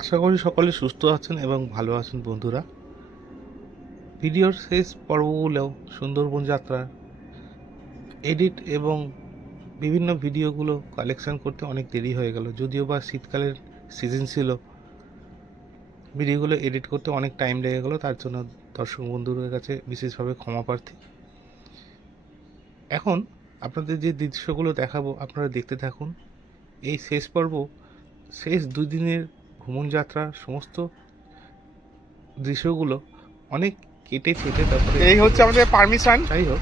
আশা করি সকলে সুস্থ আছেন এবং ভালো আছেন বন্ধুরা। ভিডিওর শেষ পর্বগুলোও সুন্দরবন যাত্রার এডিট এবং বিভিন্ন ভিডিওগুলো কালেকশন করতে অনেক দেরি হয়ে গেল, যদিও বা শীতকালের সিজন ছিল। ভিডিওগুলো এডিট করতে অনেক টাইম লেগে গেল, তার জন্য দর্শক বন্ধুদের কাছে বিশেষভাবে ক্ষমা প্রার্থী। এখন আপনাদের যে দৃশ্যগুলো দেখাবো আপনারা দেখতে থাকুন। এই শেষ পর্ব, শেষ 2 দিনের ভ্রমণ যাত্রার সমস্ত দৃশ্যগুলো অনেক কেটে ছেটে তারপরে এই হচ্ছে আমাদের পারমিশন। যাই হোক,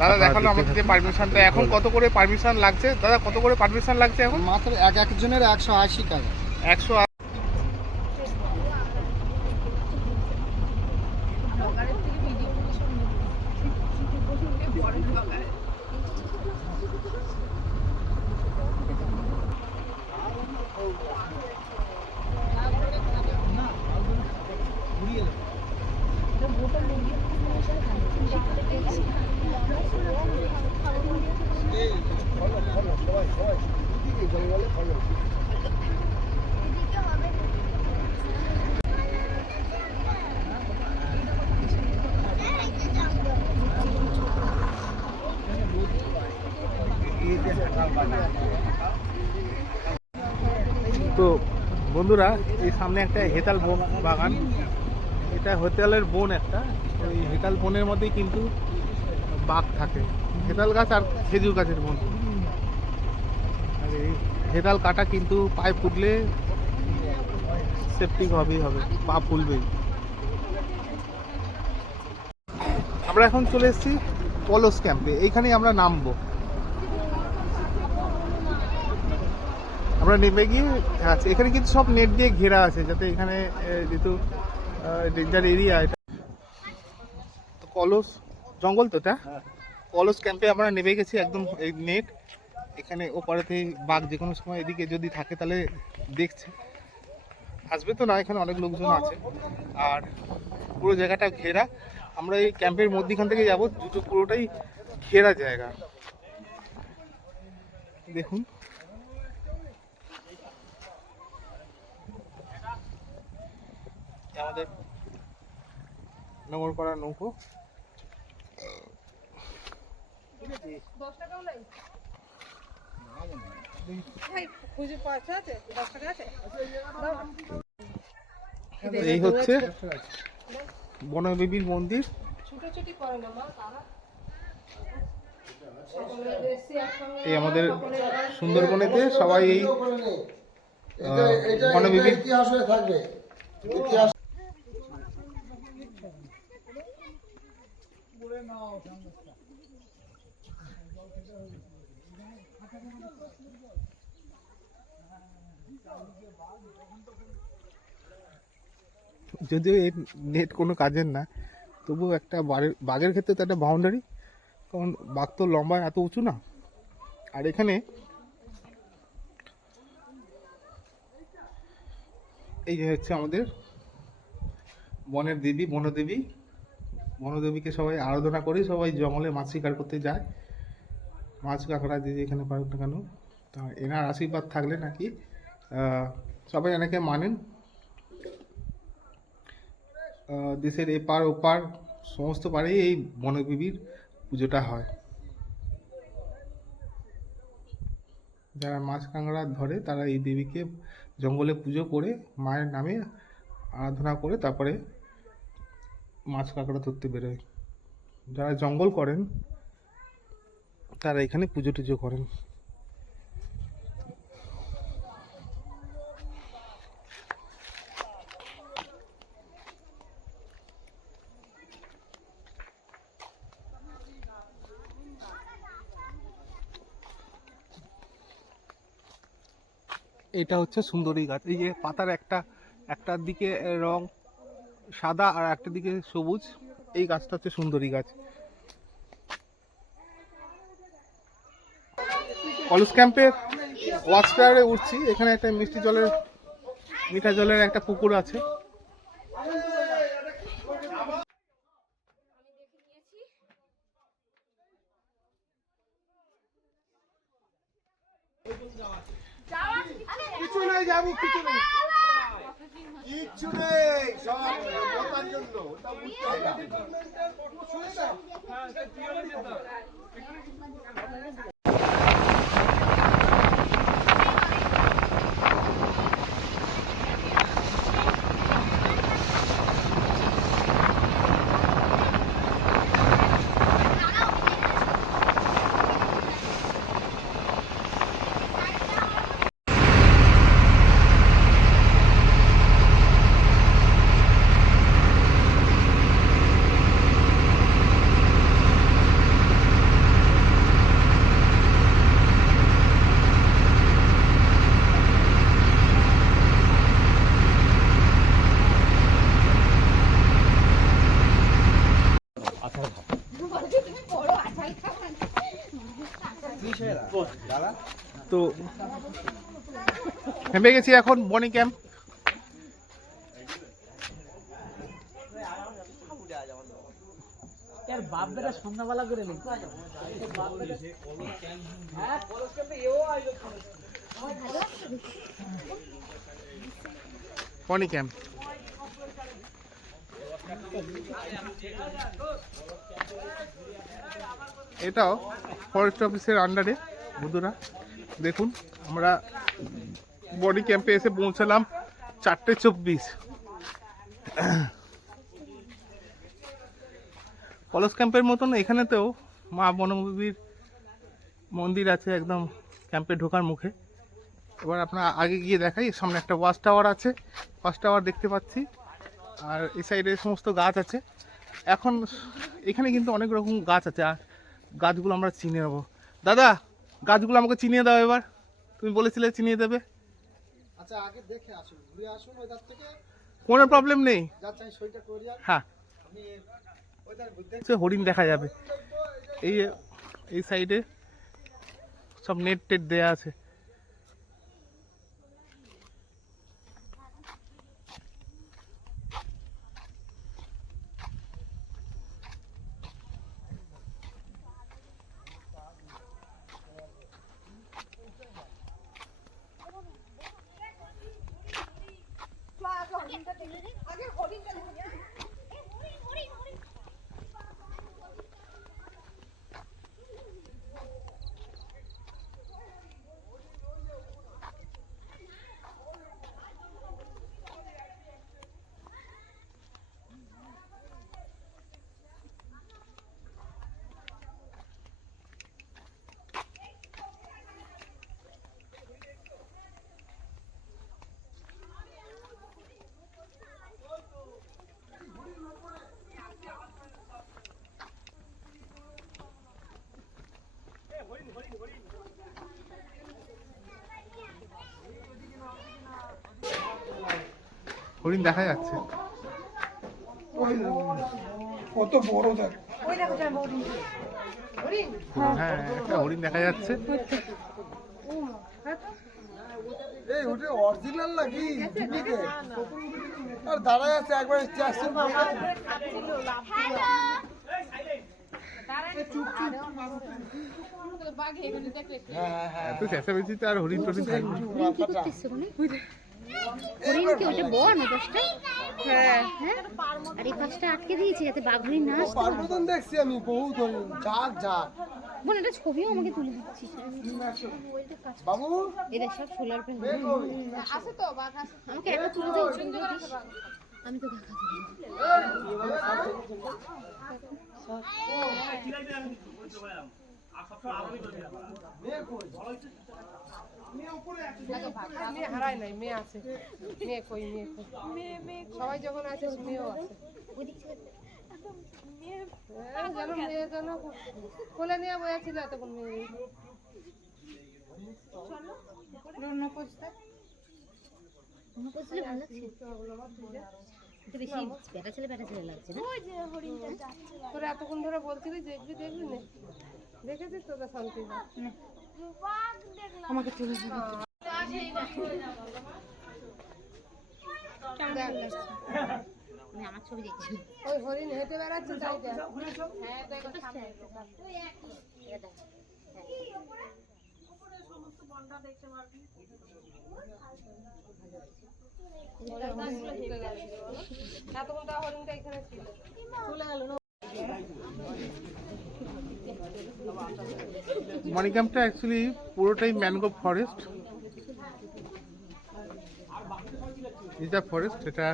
দাদা দেখালো আমাদের যে পারমিশনটা এখন কত করে পারমিশন লাগছে। দাদা কত করে পারমিশন লাগছে এখন? মাত্র একজনের 180 টাকা। 100। তো বন্ধুরা, এই সামনে একটা হেতাল বাগান, এটা হেতালের বন একটা। ওই হেতাল বনের মধ্যেই কিন্তু বাঘ থাকে, হেতাল গাছ আর খেজুর গাছের বন। আর এই হেতাল কাটা কিন্তু পায়ে ফুটলে সেপটিক হবেই হবে, পা ফুলবেই। আমরা এখন চলে এসেছি পলস ক্যাম্পে, এইখানেই আমরা নামবো। আমরা নেমে গিয়ে আচ্ছা, এখানে কিন্তু সব নেট দিয়ে ঘেরা আছে, যাতে এখানে যেহেতু ডেঞ্জার এরিয়া এটা। তো কলস জঙ্গল, তো এটা কলস ক্যাম্পে আমরা নেমে গেছি একদম। এই নেট এখানে ওপারেতে বাঘ যে কোনো সময় এদিকে যদি থাকে তাহলে দেখছে, আসবে তো না, এখানে অনেক লোকজন আছে। আর পুরো জায়গাটা ঘেরা। আমরা এই ক্যাম্পের মধ্যখান থেকে যাবো, দুটো পুরোটাই ঘেরা জায়গা। দেখুন আমাদের নোংর করা নৌকো। এই হচ্ছে বনদেবীর মন্দির। এই আমাদের সুন্দরবনেতে সবাই এই বনদেবীর ইতিহাস হয়ে থাকবে। ইতিহাস যদিও এই নেট কোনো কাজের না, তবুও একটা বাঘের ক্ষেত্রে তো একটা বাউন্ডারি, কারণ বাঘ তো লম্বা এত উঁচু না। আর এখানে এই যে হচ্ছে আমাদের বনের দেবী বনদেবী। বনদেবীকে সবাই আরাধনা করে, সবাই জঙ্গলে মাছ শিকার করতে যায়, মাছ কাঁকড়া দিয়ে এখানে পারুক না কেন। তা এনার আশীর্বাদ থাকলে নাকি সবাই অনেকে মানেন। দেশের এপার ওপার সমস্ত পাড়েই এই বনদেবীর পুজোটা হয়। যারা মাছ কাঁকড়া ধরে তারা এই দেবীকে জঙ্গলে পুজো করে মায়ের নামে আরাধনা করে তারপরে মাছ কাঁকড়া ধরতে বেরোয়। যারা জঙ্গল করেন তারা এখানে পুজো টুজো করেন। এটা হচ্ছে সুন্দরী গাছ। এই যে পাতার একটার দিকে রং সাদা আর একটা দিকে সবুজ, এই গাছটা হচ্ছে সুন্দরী গাছ। কলেজ ক্যাম্পের ওয়াচ টাওয়ারে উঠছি। এখানে একটা মিঠা জলের একটা পুকুর আছে। কিছু নাই, যাবো কিছু নাই। কিচ্ছু নেই সব বোতার জন্য ওটা বুঝতে হবে। তো নেমে গেছি এখন বনি ক্যাম্প। বাপ বেটা সন্ধ্যাবেলা করে নেই বনি ক্যাম্প এটাও ফরেস্ট অফিসের আন্ডারে। বন্ধুরা দেখুন, আমরা বডি ক্যাম্পে এসে পৌঁছালাম 4:24। কলেজ ক্যাম্পের মতন এখানেতেও মা বনদেবীর মন্দির আছে একদম ক্যাম্পে ঢোকার মুখে। এবার আপনার আগে গিয়ে দেখাই, সামনে একটা ওয়াচ টাওয়ার আছে, ওয়াচ টাওয়ার দেখতে পাচ্ছি। আর এই সাইডে সমস্ত গাছ আছে। এখন এখানে কিন্তু অনেক রকম গাছ আছে, আর গাছগুলো আমরা চিনে নেবো। দাদা, গাছগুলো আমাকে চিনিয়ে দাও এবার, তুমি বলেছিলে চিনিয়ে দেবে। আচ্ছা আগে দেখে আসুন, ঘুরে আসুন ওইদার থেকে। কোনো প্রবলেম নেই, যাচ্ছি আমি সইটা করে যান। হ্যাঁ আমি ওইদার ঘুরতে সে হরিণ দেখা যাবে। এই এই সাইডে সব নেট টেট দেয়া আছে। হরিণ দেখা যাচ্ছে। কত বড় দেখ। হ্যাঁ, একটা হরিণ দেখা যাচ্ছে। এই ওটা অরিজিনাল নাকি ডুপ্লিকেট? আর দাঁড়ায় আছে একবার স্টেশন। এত চেঁচামেচিতে আর হরিণ টরিণ থাকবে। হরিণ কি ওটা বন ওটা? হ্যাঁ হ্যাঁ, আর এই পাশটা আটকে দিয়েছে যাতে বাঘ হরিণ না আসতে পারে। পার্বতন দেখছি আমি বহুত হরিণ, ঝাঁক ঝাঁক। বোন এটা ছবিও আমাকে তুলে দিচ্ছিস বাবু এদের সব সোলার প্যানেল আছে তো, বাঘ আছে, আমাকে একটা তুলে দিও, ছবিগুলো দিস, আমি তো দেখাবো। মেয়ে হারায় নাই, মেয়ে আছে, মেয়ে কই, মেয়ে সবাই যখন আছে মেয়েও আছে। যেন মেয়ে যেন কোলে নিয়ে বয়েছিল এতক্ষণ মেয়ে। ভালো লাগছে, একটু বেশি বেটা ছেলে লাগছে না? তোরা এতক্ষণ ধরে বলছিলি দেখবি দেখবি না, দেখেছিস তোদের শান্তি আমাকে তুলে দিবি। আমি আমার ছবি দেখছি। ওই হরিণ হেঁটে বেড়াচ্ছে তাই দেখ। হ্যাঁ দেখ, এতক্ষণ তা হরিণটা এখানে ছিল। মণিক্যাম্পটা অ্যাকচুয়ালি পুরোটাই ম্যানগ্রোভ ফরেস্ট, রিজার্ভ ফরেস্ট। এটা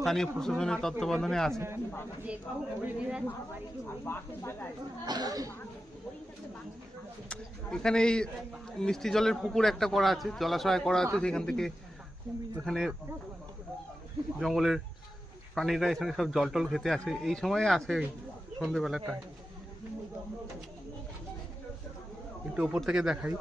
স্থানীয় প্রশাসনের তত্ত্বাবধানে আছে। এখানে এই মিষ্টি জলের পুকুর একটা করা আছে, জলাশয় করা আছে, সেখান থেকে এখানে জঙ্গলের প্রাণীরা এখানে সব জল টল খেতে আসে, এই সময়ে আসে সন্ধ্যেবেলাটায়। একটু উপর থেকে দেখাই।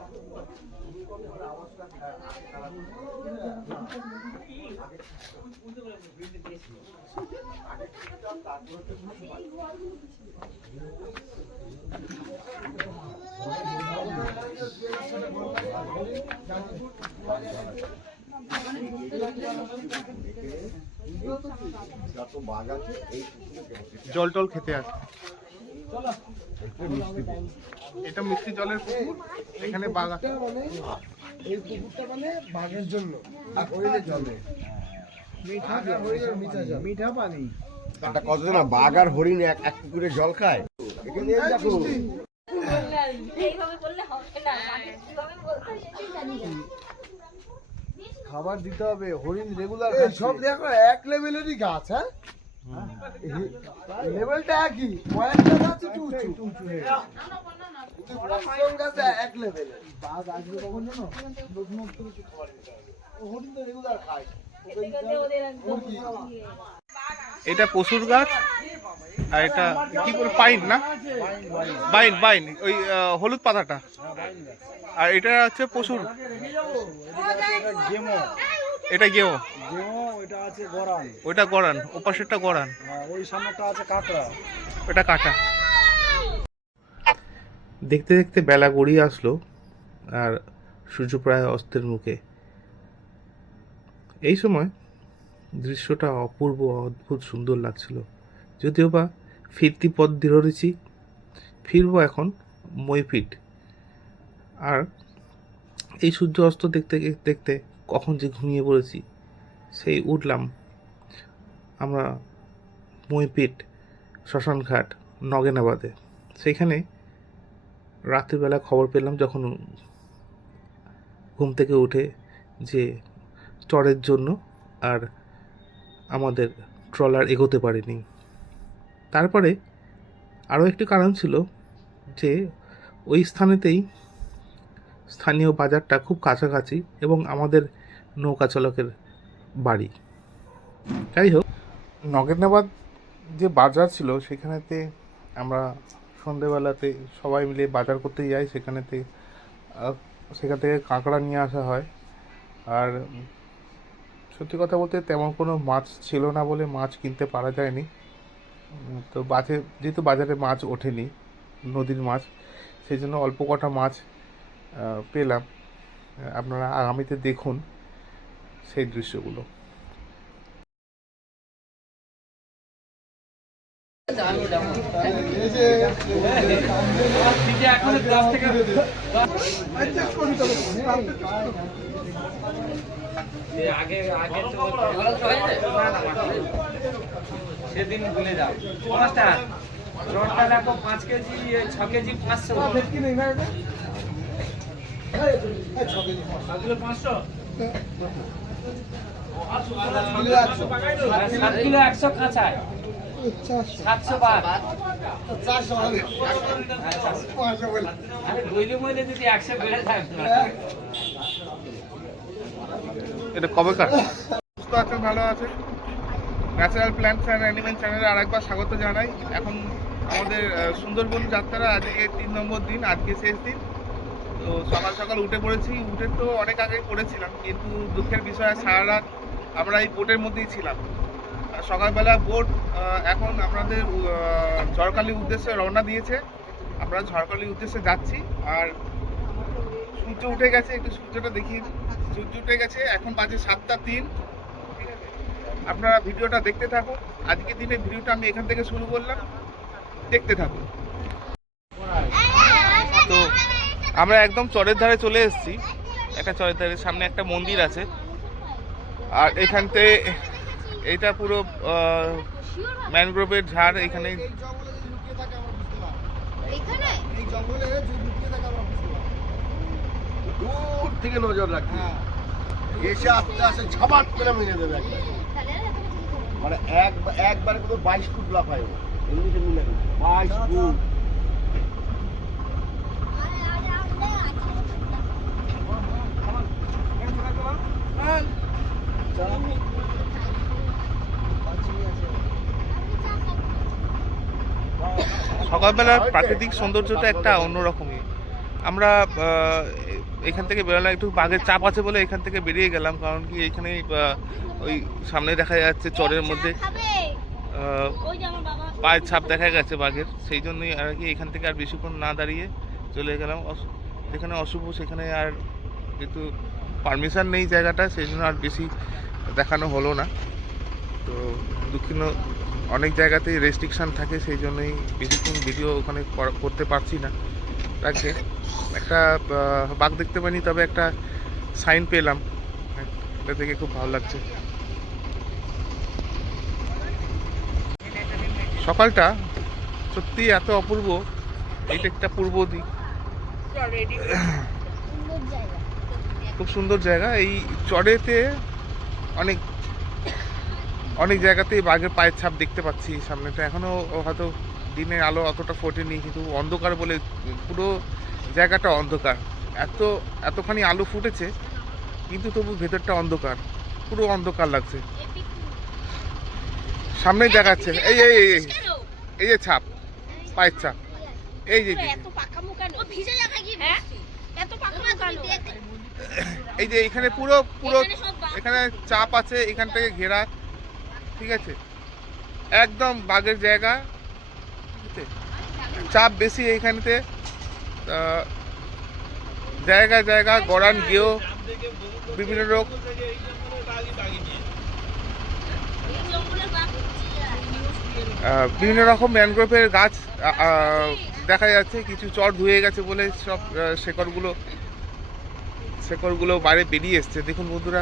জল টল খেতে আসে। এটা মিষ্টি জলের পুকুর, এখানে বাঘ আছে। এই পুকুরটা মানে বাঘের জন্য, আর হরিণের জন্য মিঠা পানি। একটা কথা না, বাঘ আর হরিণ এক পুকুরে জল খায়। এখানে এই দেখো খাবার দিতে হবে, হরিণ রেগুলার সব দেখো এক লেভেলেরই গাছ। হ্যাঁ, লেভেলটা একই, কয়েকটা গাছ একটু উঁচু কিন্তু ম্যাক্সিমাম গাছ এক লেভেলের। বাঘ আসবে কখন জানো? নতুনত্ব কিছু খাবার দিতে হবে। হরিণ তো রেগুলার খায়। এটা পশুর গাছ, আর এটা কি বলে পাইন না, বাইন বাইন, ওই হলুদ পাতাটা। আর এটা হচ্ছে পশুর, এটা গেও, ওইটা আছে গরান, ওইটা গরান, ওপাশেরটা গরান, ওই সামনেটা আছে কাঁকড়া, ওটা কাটা। দেখতে দেখতে বেলা গড়িয়ে আসলো আর সূর্য প্রায় অস্তের মুখে। এই সময় দৃশ্যটা অপূর্ব, অদ্ভুত সুন্দর লাগছিল। যদিও বা ফিরতি পথ ধরেছি, ফিরবো এখন মইফিট। আর এই সূর্য অস্ত দেখতে দেখতে কখন যে ঘুমিয়ে পড়েছি, সেই উঠলাম আমরা মইপিট শ্মশানঘাট নগেনাবাদে। সেইখানে রাত্রিবেলা খবর পেলাম যখন ঘুম থেকে উঠে, যে চরের জন্য আর আমাদের ট্রলার এগোতে পারেনি। তারপরে আরও একটি কারণ ছিল যে ওই স্থানেতেই স্থানীয় বাজারটা খুব কাছাকাছি এবং আমাদের নৌকা চালকের বাড়ি। যাই হোক, নগেনাবাদ যে বাজার ছিল সেখানেতে আমরা সন্ধেবেলাতে সবাই মিলে বাজার করতে যাই। সেখান থেকে কাঁকড়া নিয়ে আসা হয়। আর সত্যি কথা বলতে তেমন কোনো মাছ ছিল না বলে মাছ কিনতে পারা যায়নি। তো যেহেতু বাজারে মাছ ওঠেনি, নদীর মাছ, সেই জন্য অল্প কটা মাছ পেলাম। আপনারা আগামীতে দেখুন সেই দৃশ্যগুলো। সেদিন ভুলে যাও ৫ টাকা রডটা দেখো ৫ কেজি ৬ কেজি ৫০০ 7 কিলো ১০০ কাঁচায় ৭০০ বাদ আরে দইলে মইলে যদি ১০০ বেড়ে যায়। এটা কবেকার? সুস্থ আছেন, ভালো আছে? ন্যাচারাল প্ল্যান্টস অ্যান্ড অ্যানিমেল চ্যানেলে আরেকবার স্বাগত জানাই। এখন আমাদের সুন্দরবন যাত্রা আজকে ৩ নম্বর দিন, আজকে শেষ দিন। তো সকাল সকাল উঠে পড়েছি। উঠে তো অনেক আগেই পড়েছিলাম, কিন্তু দুঃখের বিষয় সারা রাত আমরা এই বোটের মধ্যেই ছিলাম। সকালবেলা বোট এখন আমাদের ঝড়খালির উদ্দেশ্যে রওনা দিয়েছে। আমরা ঝড়খালির উদ্দেশ্যে যাচ্ছি। আর সূর্য উঠে গেছে, একটু সূর্যটা দেখি। সূর্য উঠে গেছে, এখন বাজে 7টা ৩। ঠিক আছে, আপনারা ভিডিওটা দেখতে থাকুন। আজকের দিনে ভিডিওটা আমি এখান থেকে শুরু করলাম, দেখতে থাকুন। তো আমরা একদম চরের ধারে চলে এসেছি। একটা চরের ধারে, সামনে একটা মন্দির আছে। আর এখানতে এইটা পুরো ম্যানগ্রোভের ঝাড়। এখানে এই জঙ্গলে যে লুকিয়ে থাকে আমরা বুঝতে পারি। এখানে এই জঙ্গলে যে লুকিয়ে থাকে আমরা বুঝতে পারি। দূর থেকে নজর রাখি, এসে আস্তে আস্তে ঝাপাট করে মেরে দেবে একবার। তাহলে আর এখানে কিছু করবো না। মানে একবারে কিন্তু 22 ফুট লাফায় ও। এমনি তেমনি না কিন্তু, 22 ফুট। সকালবেলার প্রাকৃতিক সৌন্দর্যটা একটা অন্যরকমই। আমরা এখান থেকে বেরোলাম, একটু বাঘের চাপ আছে বলে এখান থেকে বেরিয়ে গেলাম, কারণ কি এখানে ওই সামনে দেখা যাচ্ছে চরের মধ্যে পায়ের ছাপ দেখা গেছে বাঘের, সেই জন্যই আর কি এখান থেকে আর বেশিক্ষণ না দাঁড়িয়ে চলে গেলাম। যেখানে অশুভ সেখানে আর যেহেতু পারমিশন নেই জায়গাটা, সেই জন্য আর বেশি দেখানো হলো না। তো দুঃখিত, অনেক জায়গাতেই রেস্ট্রিকশান থাকে, সেই জন্যই বেশিক্ষণ ভিডিও ওখানে করতে পারছি না। তাকে একটা বাঘ দেখতে পাইনি, তবে একটা সাইন পেলাম, এটা দেখে খুব ভালো লাগছে। সকালটা সত্যি এত অপূর্ব। এইটা একটা পূর্ব দিক, খুব সুন্দর জায়গা। এই চরেতে অনেক অনেক জায়গাতেই বাঘের পায়ের ছাপ দেখতে পাচ্ছি সামনেটা। এখনও হয়তো দিনের আলো অতটা ফোটেনি, কিন্তু অন্ধকার বলে পুরো জায়গাটা অন্ধকার। এতখানি আলো ফুটেছে কিন্তু তবু ভেতরটা অন্ধকার, পুরো অন্ধকার লাগছে। সামনেই দেখাচ্ছে এই এই এই এই যে ছাপ, পায়ের ছাপ, এই যে এই যে এখানে পুরো পুরো এখানে চাপ আছে, এখান থেকে ঘেরা, ঠিক আছে, একদম বাঘের জায়গা, চাপ বেশি এইখানেতে। জায়গা জায়গা গড়ান গেও বিভিন্ন রোগ, বিভিন্ন রকম ম্যানগ্রোভের গাছ দেখা যাচ্ছে। কিছু চর ধুয়ে গেছে বলে সব শেকড়গুলো বাইরে বেরিয়ে এসছে। দেখুন বন্ধুরা,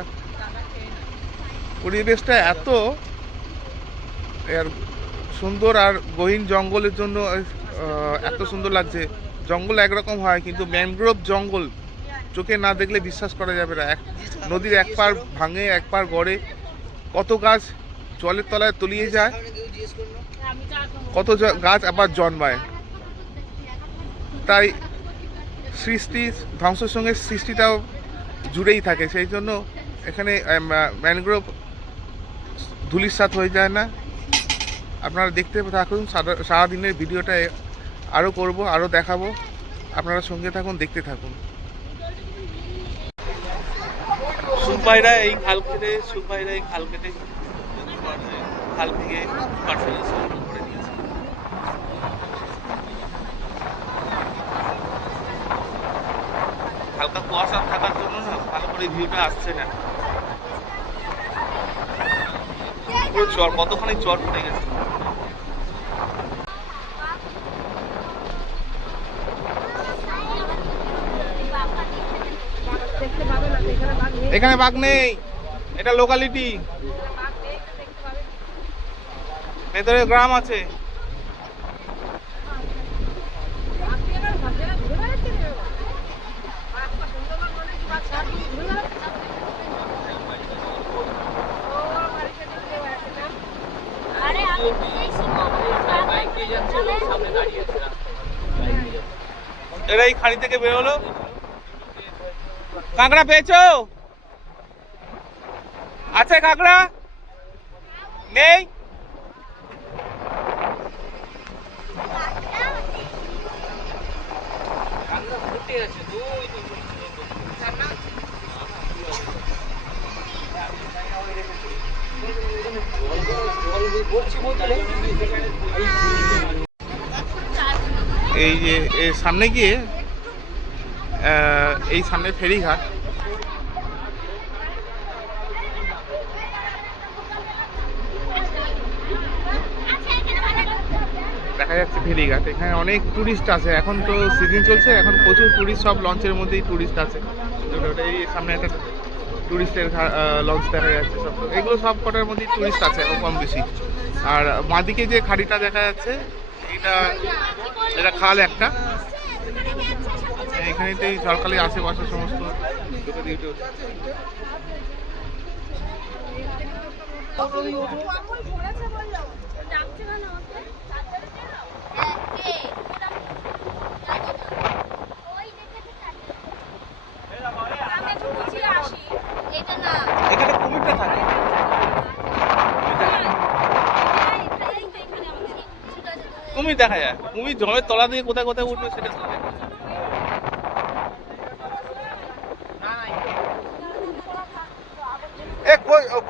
পরিবেশটা এত সুন্দর, আর গহীন জঙ্গলের জন্য এত সুন্দর লাগছে। জঙ্গল একরকম হয়, কিন্তু ম্যানগ্রোভ জঙ্গল চোখে না দেখলে বিশ্বাস করা যাবে না। নদীর এক পার ভাঙে, এক পার গড়ে, কত গাছ জলের তলায় তলিয়ে যায়, কত গাছ আবার জন্মায়। তাই সৃষ্টি ধ্বংসের সঙ্গে সৃষ্টিটাও জুড়েই থাকে, সেই জন্য এখানে ম্যানগ্রোভ ধূলিসাৎ হয়ে যায় না। আপনারা দেখতে থাকুন, সারাদিনের ভিডিওটা আরও করব, আরও দেখাবো। আপনারা সঙ্গে থাকুন, দেখতে থাকুন। সুপাইরা এই খাল কেটে খাল থেকে পার্সেল করে দিয়েছে। হালকা কুয়াশা থাকার জন্য না ভালো করে ভিউটা আসছে না। পুরো চর, কতখানি চর পড়ে গেছে। এখানে বাঘ নেই, এটা লোকালিটি, ভেতরে গ্রাম আছে। এরা এই খাড়ি থেকে বেরোলো। কাঁকড়া পেয়েছো? আছে কাঁকড়া? নেই? এই যে সামনে গিয়ে এই সামনে ফেরিঘাট, দেখা যাচ্ছে ফেরিঘাট। এখানে অনেক টুরিস্ট আছে, এখন তো সিজন চলছে, এখন প্রচুর টুরিস্ট, সব লঞ্চের মধ্যেই টুরিস্ট আছে। এই সামনে একটা টুরিস্টের লঞ্চ দেখা যাচ্ছে, সব এগুলো সব কটার মধ্যেই টুরিস্ট আছে এখন কম বেশি। আর বাঁদিকে যে খাড়িটা দেখা যাচ্ছে এটা খাল একটা, এখানেতেই ঝড়খালির আশেপাশে সমস্ত লোকে দিয়ে উঠে। এখানে কুমিরটা থাকে, কুমির দেখা যায়, কুমির জলের তলা দিয়ে কোথায় কোথায় উঠবে সেটা জানে।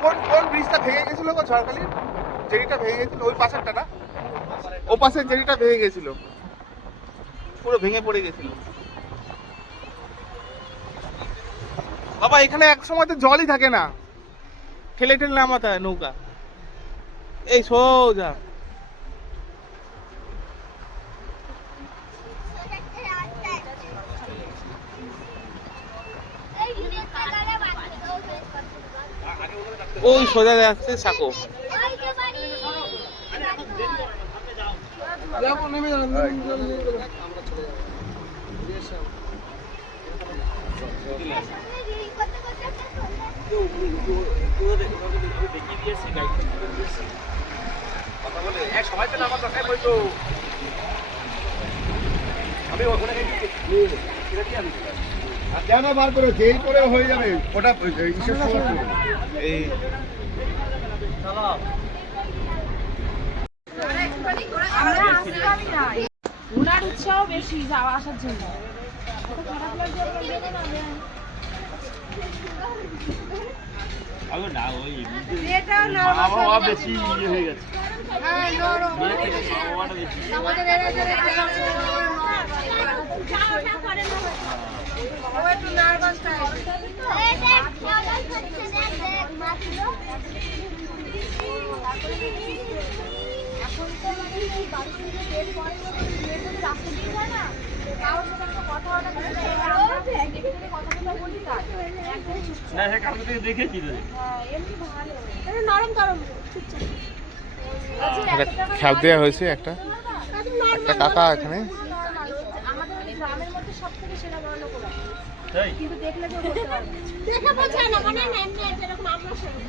কোন কোন ব্রিজটা ভেঙে গেছিল গো ঝড়খালির? জেরিটা ভেঙে গেছিল ওই পাশেরটা না, ও পাশের জেরিটা ভেঙে গেছিল, পুরো ভেঙে পড়ে গেছিল। বাবা এখানে এক সময় তো জলই থাকে না, ঠেলে ঠেলে নামাতে হয় নৌকা, এই সোজা। ওই সোজা যাচ্ছে সাঁকো। কেন বার করে যেই করে হয়ে যাবে ওটা এই ওনার উৎসাহ বেশি যাওয়া আসার জন্য। খ্যাপ দেওয়া হয়েছে একটা একটা কাকা এখানে। আমাদের গ্রামের মধ্যে সবথেকে সেরা বর্ণ করা, কিন্তু দেখলে কেউ বলতে পারবে না। দেখে বোঝা না, মানে এমনি যেরকম আমরা শুনি।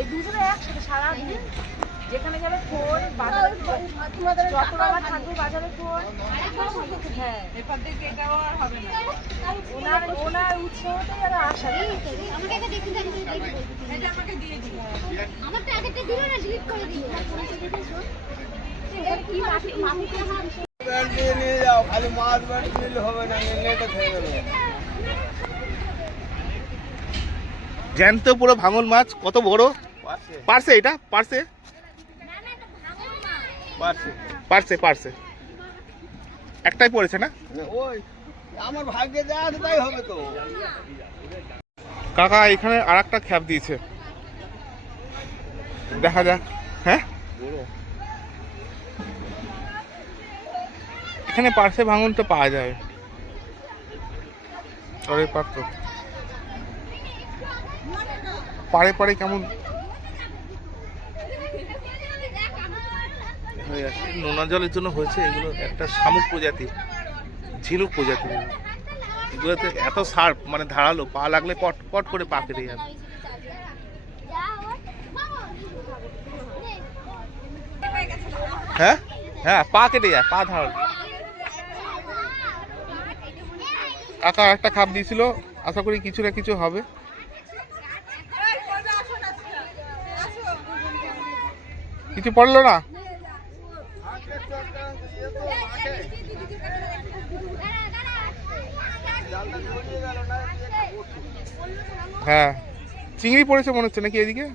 এই দুজনে একসাথে সারাদিন যেখানে যাবে ফোন, বাজারে যত আমার থাকবে বাজারে ফোন। হ্যাঁ, ওনার উৎসাহটাই আর আশা। আমাকে একটা দেখতে দেন, এটা আমাকে দিয়ে দিন। আমারটা আগেটা দিল না, ডিলিট করে দিল। কি মামি নিয়ে যাও, খালি মাছ বাড়ি নিলে হবে না, নেটে খেয়ে যাবে। জ্যান্ত পুরো ভাঙন মাছ, কত বড় পারছে, এটা পারছে পারছে পারছে একটাই পড়েছে না? ওই আমার ভাগ্যে যা আছে তাই হবে তো। কাকা এখানে আর একটা খ্যাপ দিয়েছে, দেখা যাক। হ্যাঁ এখানে পার্শ্বে ভাঙন তো পাওয়া যায়, চরে পারতো পারে পারে কেমন হয়ে আছে। নোনা জলের জন্য হয়েছে এগুলো, একটা শামুক প্রজাতির, ঝিনুক প্রজাতির। এগুলোতে এত শার্প, মানে ধারালো, পা লাগলে পট পট করে পা কেটে যাবে। হ্যাঁ হ্যাঁ, পা কেটে যায়, পা ধারালো। কাকা একটা খাপ দিয়েছিল, আশা করি কিছু না কিছু হবে। কিছু পড়লো না? হ্যাঁ, চিংড়ি পড়েছে মনে হচ্ছে নাকি এদিকে?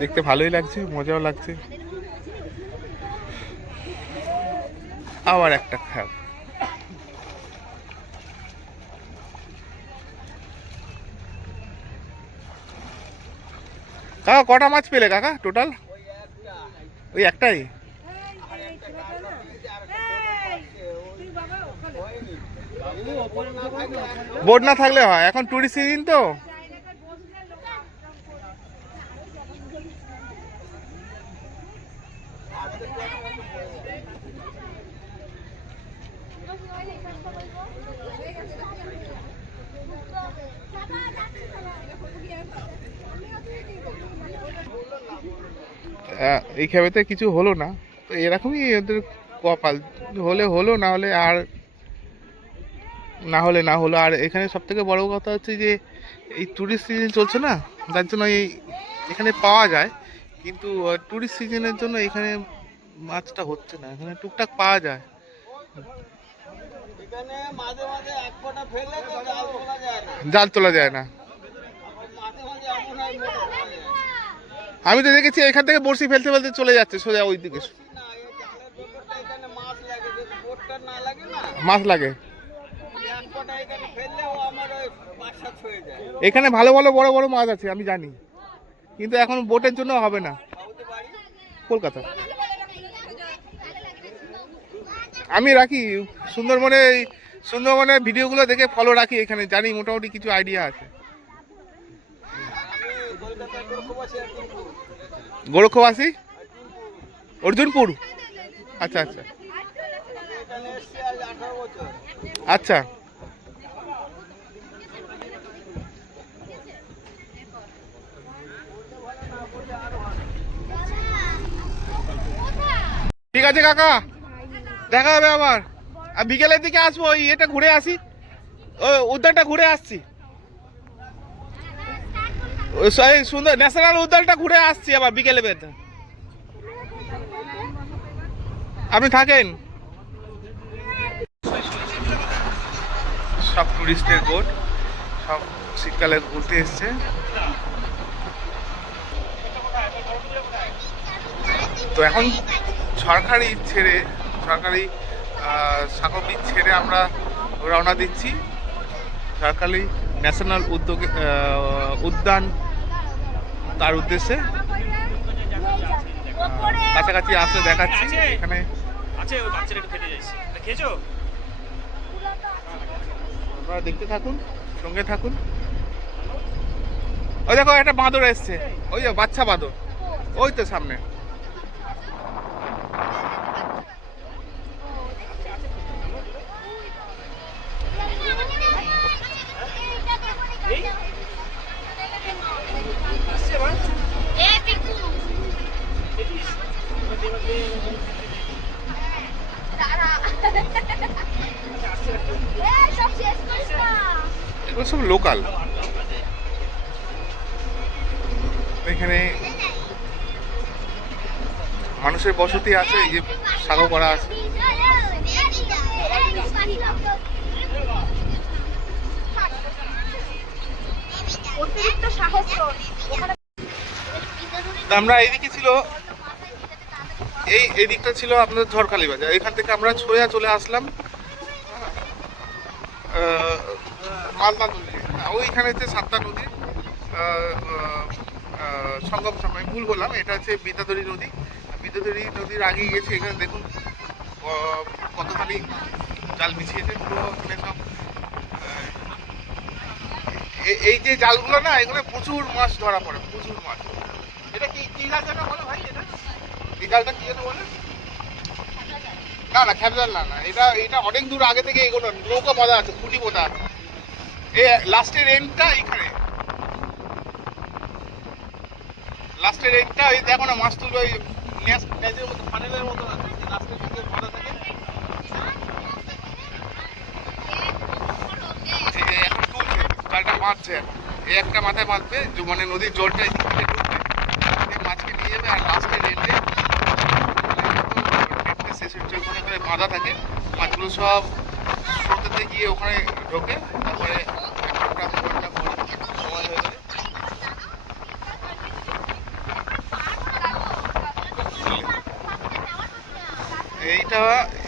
দেখতে ভালোই লাগছে, মজাও লাগছে। আবার একটা খাপ। কাকা কটা মাছ পেলে কাকা টোটাল? ওই একটাই? বোট না থাকলে হয়, এখন টুরিস্ট সিজন তো। এই খেবেতে কিছু হলো না, তো এরকমই এদের কপাল, হলে হলো, না হলে আর না হলো। আর এখানে সব থেকে বড় কথা হচ্ছে যে এই ট্যুরিস্ট সিজন চলছে না, যার জন্য এই এখানে পাওয়া যায়, কিন্তু ট্যুরিস্ট সিজনের জন্য এখানে মাছটা হচ্ছে না। এখানে টুকটাক পাওয়া যায়। এখানে মাঝে মাঝে এক ফোঁটা ফেললে তো জাল তোলা যায় না, জাল তোলা যায় না। মাঝে মাঝে এমন হয় মোটা তোলা যায় না। আমি তো দেখেছি এখান থেকে বড়শি ফেলতে ফেলতে চলে যাচ্ছে সোজা ওই দিকে। না, এই জালের ব্যাপারটা এখানে মাছ লাগে, যদি বোটটা না লাগে না, মাছ লাগে এক ফোঁটা এখানে ফেললেও আমার ওই 5-7 হয়ে যায়। এখানে, ভালো ভালো বড় বড় মাছ আছে আমি জানি, কিন্তু এখন বোটের জন্য হবে না। বাবুদের বাড়ি কলকাতা। আমি রাখি সুন্দরবনের ভিডিওগুলো দেখে ফলো রাখি, এখানে জানি মোটামুটি কিছু আইডিয়া আছে। আমি কলকাতার গোরখবাসী আর কিন্তু গোরক্ষবাসী অর্জুনপুর। আচ্ছা আচ্ছা এখানে এসছি আজ 18 বছর। আচ্ছা। ঠিক আছে কাকা, দেখা হবে আবার। আর বিকেলের দিকে আসবো, ওই এটা ঘুরে আসি, ওই উদ্যানটা ঘুরে আসছি, এই সুন্দর ন্যাশনাল উদ্যানটা ঘুরে আসছি আবার বিকেলে বের। আপনি থাকেন। সব টুরিস্টের বোট, সব শীতকালে ঘুরতে এসছে। তো এখন সরকারি সাগর বিচ ছেড়ে আমরা রওনা দিচ্ছি সরকারি ন্যাশনাল উদ্যান তার উদ্দেশ্যে। কাছাকাছি আসলে দেখাচ্ছি। এখানে আপনারা দেখতে থাকুন, সঙ্গে থাকুন। ওই দেখো একটা বাঁদর এসছে, ওই যে বাচ্চা বাঁদর, ওই তো সামনে। এগুলো সব লোকাল। এখানে মানুষের বসতি আছে, এই যে সাগর করা আছে। আমরা এইদিকে ছিল, এই দিকটা ছিল আপনাদের ঝড়খালি বাজার। এখান থেকে আমরা সোজা চলে আসলাম মালদা নদী। ওইখানে হচ্ছে সাতটা নদীর সঙ্গম সময়, ভুল বললাম, এটা হচ্ছে বিদ্যাধরী নদী। বিদ্যাধরী নদীর আগে গেছে। এখানে দেখুন কতখানি জাল বিছিয়েছে পুরো। এখানে সব এই যে জালগুলো না, এগুলো প্রচুর মাছ ধরা পড়ে, প্রচুর মাছ। এটা কি জাল যেন বলে ভাই? এই জালটা কি যেন বলে? না খ্যাপ জাল না, এটা অনেক দূর আগে থেকে এগুলো নৌকা বাঁধা আছে, খুঁটি পোতা আছে। লাস্টের এন্ডটা এইখানে, লাস্টের এন্ডটা ওই দেখো না, মাছ তুলবে ওই ন্যাচের মতো, ফানেলের মতো আছে, লাস্টের দিকে বাঁধা থাকে। এখন তুলছে, জালটা বাঁধছে, এই একটা মাথায় বাঁধবে, মানে নদীর জলটা এদিক থেকে ঢুকবে, মাছকে নিয়ে যাবে। আর লাস্টের এন্ডে শেষ হচ্ছে, ওখানে বাঁধা থাকে মাছগুলো সব স্রোতেতে গিয়ে ওখানে ঢোকে। তারপরে এইটা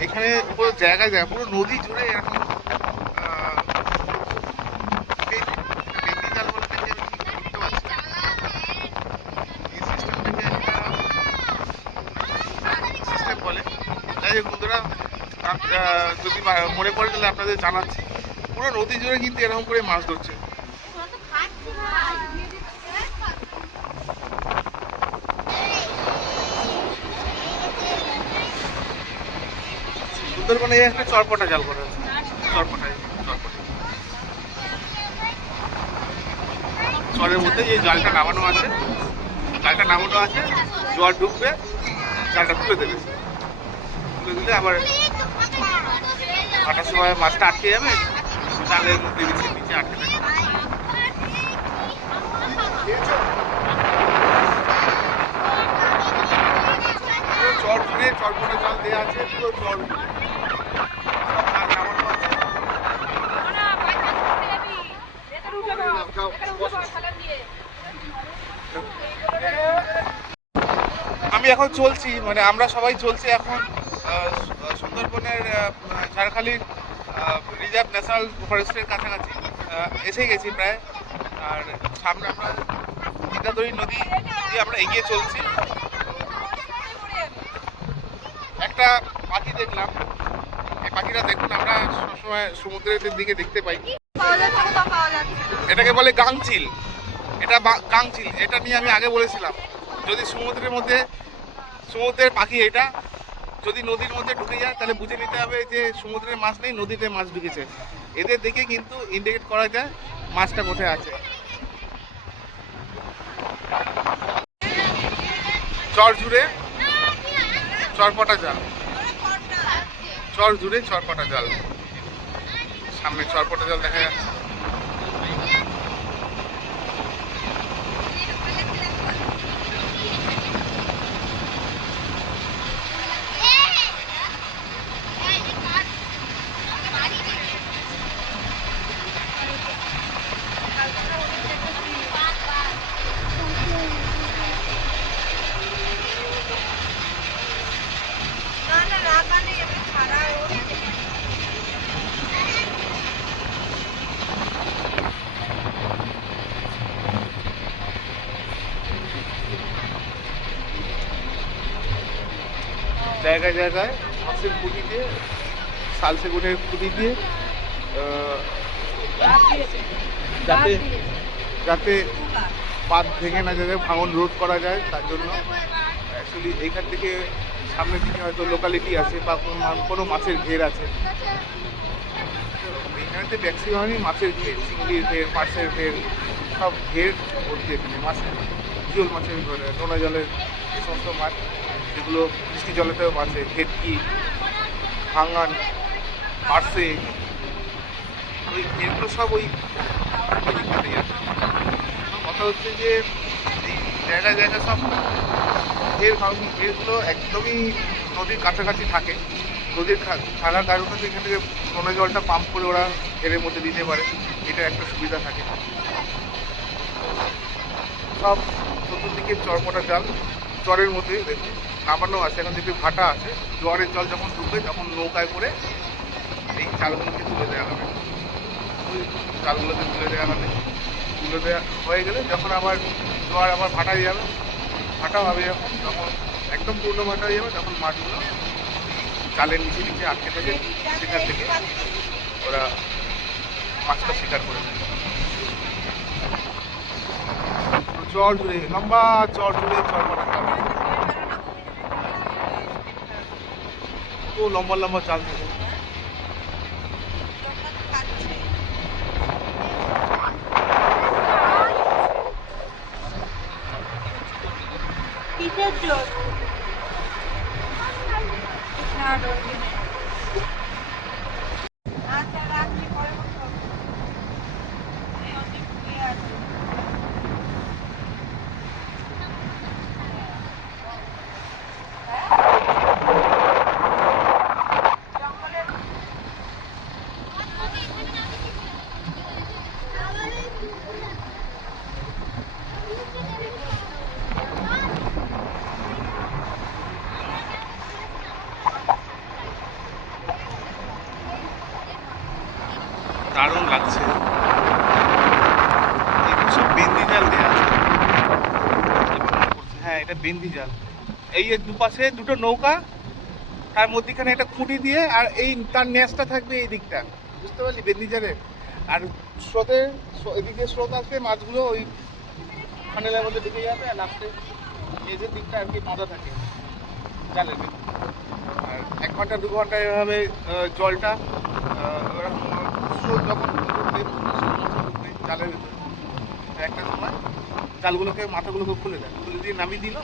এখানে পুরো জায়গায় জায়গা পুরো নদী জুড়ে এরকম বেদি জাল বলতে কি আমি ঠিক বুঝতে পারছি না। এই সিস্টেমটাকে সিস্টেম বলে। যাই হোক বন্ধুরা, যদি মনে পড়ে তাহলে আপনাদের জানাচ্ছি, পুরো নদী জুড়ে কিন্তু এরকম করে মাছ ধরছে। সুন্দরবনে একটা চরপটা জাল করা আছে, চরপটায় চরের মধ্যে যে জালটা নামানো আছে, জল ঢুকবে, জালটা তুলে দেবে, তুলে দিলে আবার ভাটার সময় মাছটা আটকে যাবে, জালের মধ্যে নিচে আটকে থাকবে। পুরো চর জুড়ে চরপটা জাল দেওয়া আছে, পুরো চর জুড়ে সব জাল নামানো আছে। আমি এখন চলছি, মানে আমরা সবাই চলছি এখন সুন্দরবনের ঝাড়খালির রিজার্ভ ন্যাশনাল ফরেস্টের কাছাকাছি এসে গেছি প্রায়। আর সামনে আমরা গীতাদরী নদী দিয়ে আমরা এগিয়ে চলছি। একটা পাখি দেখলাম, এই পাখিটা দেখুন আমরা সবসময় সমুদ্রের দিকে দেখতে পাই, এটাকে বলে গাংচিল। এটা গাংচিল, এটা নিয়ে আমি আগে বলেছিলাম, যদি সমুদ্রের পাখি এটা যদি নদীর মধ্যে ঢুকে যায় তাহলে বুঝে নিতে হবে যে সমুদ্রের মাছ নেই, নদীতে মাছ ঢুকেছে। এদের দেখে কিন্তু ইন্ডিকেট করা যায় মাছটা কোথায় আছে। চর জুড়ে চরপটা জাল, চর জুড়ে চরপটা জাল, সামনে চরপটা জাল দেখা যাচ্ছে। জায়গায় জায়গায় মাছের পুঁটি দিয়ে, শাল সেগুনের পুঁটি দিয়ে যাতে যাতে বাঁধ ভেঙে না যায়, ভাঙন রোধ করা যায়, তার জন্য অ্যাকচুয়ালি এইখান থেকে সামনের দিকে হয়তো লোকালিটি আছে বা কোনো মাছের ঘের আছে। এইখানেতে ম্যাক্সিমামই মাছের ঘের, চিংড়ির ঘের, মাছের ঘের, সব ঘের ভর্তি এখানে মাছের, জিওল মাছের ঘরে, নোনা জলের যে সমস্ত মাছ যেগুলো বৃষ্টি জলেতেও বাঁচে, ভেটকি, ভাঙান, পার্সে, ওই ঘেরগুলো সব ওই দিকটাতেই আছে। কথা হচ্ছে যে এই জায়গায় জায়গায় সব ঘেরগুলো একদমই নদীর কাছাকাছি থাকে। নদীর থাকার কারণে তো এখান থেকে নোনা জলটা পাম্প করে ওরা ঘেরের মধ্যে দিতে পারে, এটা একটা সুবিধা থাকে। সব চতুর্দিকে চরপটা জাল, চরের মধ্যে দেখুন নামানো আছে, এখন দেখবি ভাটা আছে, জোয়ারের জল যখন ঢুকবে তখন নৌকায় করে এই জালগুলোকে তুলে দেওয়া হবে, ওই জালগুলোকে তুলে দেওয়া হবে। তুলে দেওয়া হয়ে গেলে যখন আবার জোয়ার আবার ভাটা যাবে, ভাটা হবে যখন, তখন একদম পূর্ণ ভাটা হয়ে যাবে, তখন মাছগুলো জালের নিচে আটকে থাকে, সেখান থেকে ওরা মাছটা শিকার করে নেয়। চর জুড়ে লম্বা চর জুড়ে চরপটা জাল, তো লম্বা লম্বা জাল থাকে। কিসের জল? আচ্ছা রাখছি, পরে কথা হবে। এটা বেন্দি জাল। এই যে দুপাশে দুটো নৌকা, তার মধ্যেখানে একটা খুঁটি দিয়ে, আর এই তার ন্যাসটা থাকবে এই দিকটা, বুঝতে পারলি, বেন্দি জালের। আর এদিকে স্রোত আসবে, মাছগুলো ওই ফানেলের মধ্যে ঢুকে যাবে, আর লাস্টে এই যে দিকটা আর কি বাঁধা থাকে জালের ভেতর। আর 1 ঘন্টা 2 ঘন্টা এভাবে জলটা স্রোত যখন ঢুকবে জালের ভেতর, একটা সময় জালগুলোকে মাথাগুলোকে খুলে দেয়, খুলে দিয়ে নামিয়ে দিল।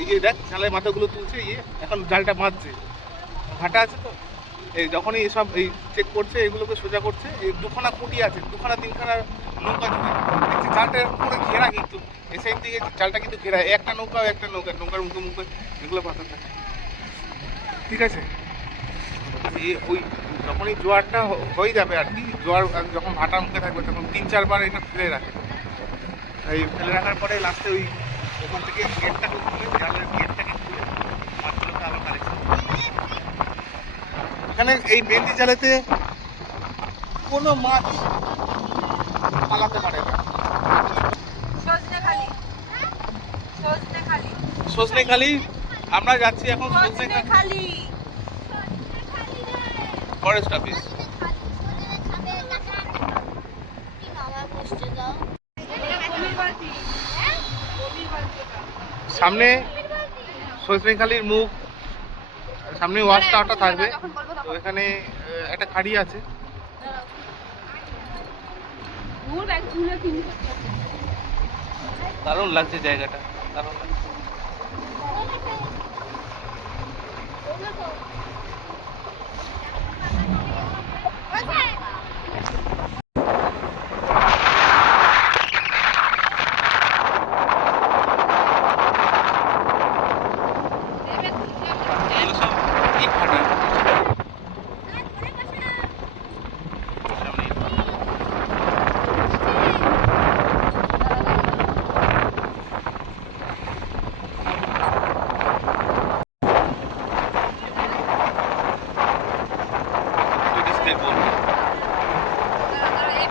এই যে দেখ জালের মাথাগুলো তুলছে, এখন জালটা বাঁধছে, ভাটা আছে তো, এই যখনই এসব এই চেক করছে, এগুলোকে সোজা করছে। এই 2খানা খুঁটি আছে, 2খানা 3খানা নৌকা জুড়ে দেখছি জালটা পুরো ঘেরা, কিন্তু এই সাইড থেকে জালটা কিন্তু ঘেরা, একটা নৌকা নৌকার মুখে মুখে এগুলো পাতা থাকে, ঠিক আছে। ওই যখনই জোয়ারটা হয়ে যাবে আর কি, জোয়ার যখন ভাটার মুখে থাকবে, তখন 3-4 বার এটা ফেলে রাখে। এই ফেলে রাখার পরে লাস্টে ওই ওখান থেকে গেটটাকে খুলে, জালের গেটটাকে খুলে মাছগুলোকে আবার কালেকশন। এখানে এই বেন্দি জালেতে কোনো মাছ পালাতে পারে না। সজনেখালি আমরা যাচ্ছি এখন, সজনেখালি ফরেস্ট অফিস। সামনে সজনেখালির মুখ, সামনে ওয়াচ টাওয়ারটা থাকবে, তো এখানে একটা খাড়ি আছে। দারুণ লাগছে জায়গাটা, দারুণ লাগছে। এগুলো সব ইট ভাটা। সামনে ইট ভাটা। টুরিস্টদের বলবো,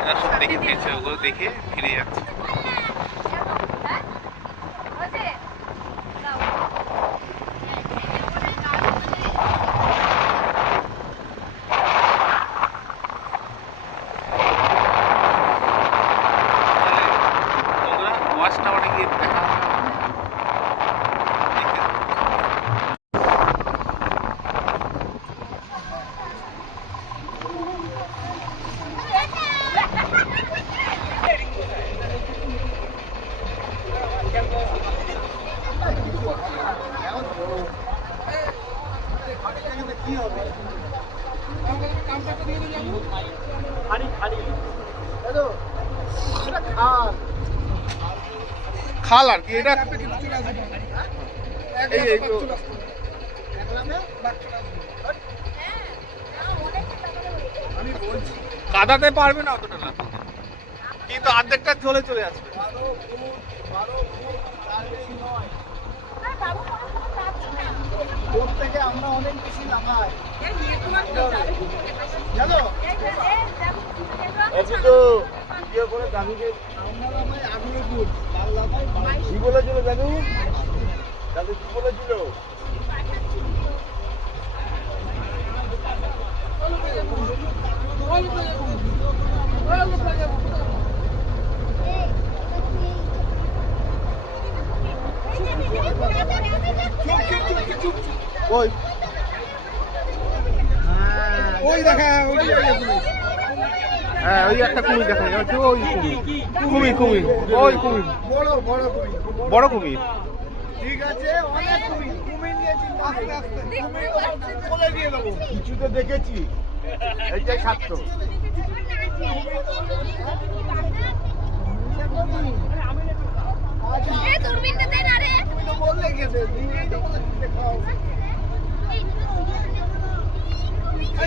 এরা সব দেখে ফিরছে, ওগুলো দেখে ফিরে যাচ্ছে। ওয়াচ টাওয়ারে গিয়ে দেখা হবে। দেখতে থাকো। খাল আর কি এটা, এই তো কাদাতে পারবে না অতটা না, কিন্তু অর্ধেকটা চলে আসবে। থেকে আমরা অনেক বেশি লাগাই জানো, তো ভিডিও করে দাদুকে আমরা লাগাই আগুনের দুধ, লাল লাগাই। কি বলেছিল দাদু? দাদু কি বলেছিল? ওই ওই দেখা হ্যাঁ, ওই একটা কুমির দেখা যাচ্ছে, ওই কুমির, ওই কুমির, বড় বড় কুমির, বড় কুমির। ঠিক আছে, অনেক কুমির, কুমির নিয়ে চিন্তা আস্তে আস্তে কুমির বলে দিয়ে দেবো। কিছু তো দেখেছি, এইটাই স্বার্থ। বললে গেছে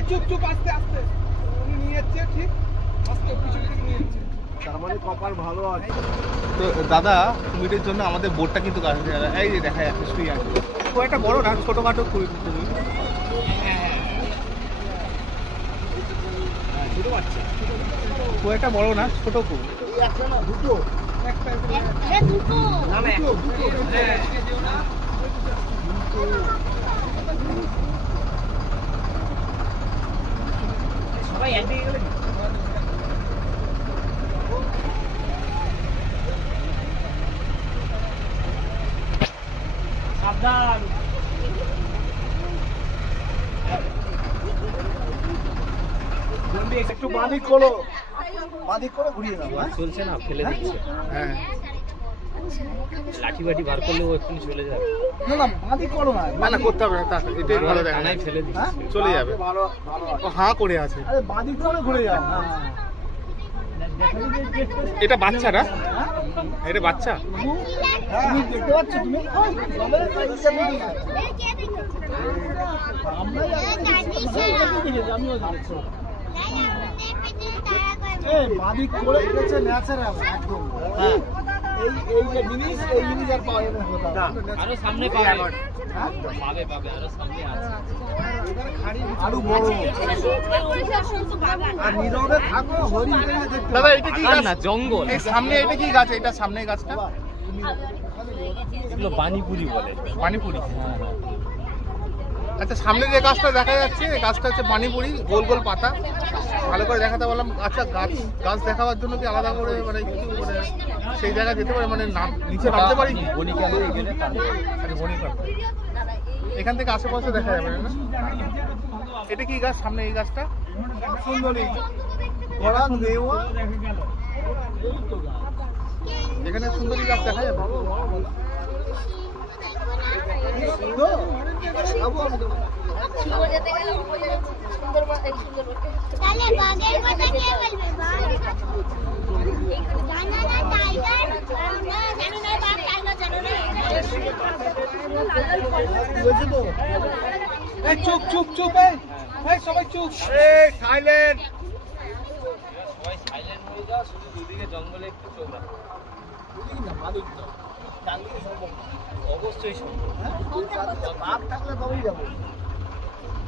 চুপ চুপ আস্তে আস্তে উনি নিয়ে যাচ্ছে, ঠিক আস্তে পিছনে থেকে নিয়ে যাচ্ছে, তার মানে কপাল ভালো আছে। তো দাদা কুমিরের জন্য আমাদের বোটটা কিন্তু কাছে, এই যে দেখা যাচ্ছে শুয়ে আছে, খুব একটা বড় না, ছোটখাটো কুমির। ছোট বাচ্চা, খুব একটা বড় না, ছোট কুমির। একটা না দুটো, একটা না দুটো, একটু বাদিক করো, বাদিক করে ঘুরিয়ে দাও। চলছে না, ফেলে দিচ্ছে। হ্যাঁ লাঠি বাটি বার করলে ও এক্ষুনি চলে যাবে। না না বাদিক করো না। না না করতে হবে না, তা এটাই ভালো দেখা কানায় যায়। ফেলে দিচ্ছে। চলে যাবে, ভালো ভালো। ও হাঁ করে আছে। আরে বাদিক করে ঘুরে যাও। হ্যাঁ এটা বাচ্চা না, এটা বাচ্চা। তুমি দেখতে পাচ্ছ তুমি? বাদিক করে গেছে ন্যাচারাল একদম। হ্যাঁ এই যে জিনিস, এই জিনিস আর পাওয়া যাবে না। আরো সামনে পাবে, পাবে আরো সামনে আছে। আরো বড় আর নীরবে থাকো, হরিণ দেখতে। দাদা এটা কি গাছ? না জঙ্গল, এই সামনে এটা কি গাছ? এটা সামনে গাছটা এগুলো বানিপুরি বলে। পানিপুরি। আচ্ছা সামনে যে গাছটা দেখা যাচ্ছে, এই গাছটা হচ্ছে পানিপুরি, গোল গোল পাতা। ভালো করে দেখাতে বললাম। আচ্ছা গাছ গাছ দেখাবার জন্য কি আলাদা করে মানে কিছু মানে সেই জায়গায় যেতে পারে, মানে নিচে নামতে পারি? আচ্ছা, বনিকাল। এখান থেকে আশেপাশে দেখা যাবে না? এটা কি গাছ সামনে এই গাছটা? সুন্দরী গড়া নেওয়া। এখানে সুন্দরী গাছ দেখা যাবে? তাহলে বাঘের কথা কে বলবে? বানানা টাইগার, জানো না বাঘ টাইগার জানো না? এই চুপ চুপ চুপ, এই সবাই চুপ, এই সাইলেন্ট। সবাই সাইলেন্ট হয়ে যাও, শুধু দুদিকে জঙ্গলে একটু চোখ রাখো। অবশ্যই সম্ভব। বাঘ থাকলে তবেই যাবো।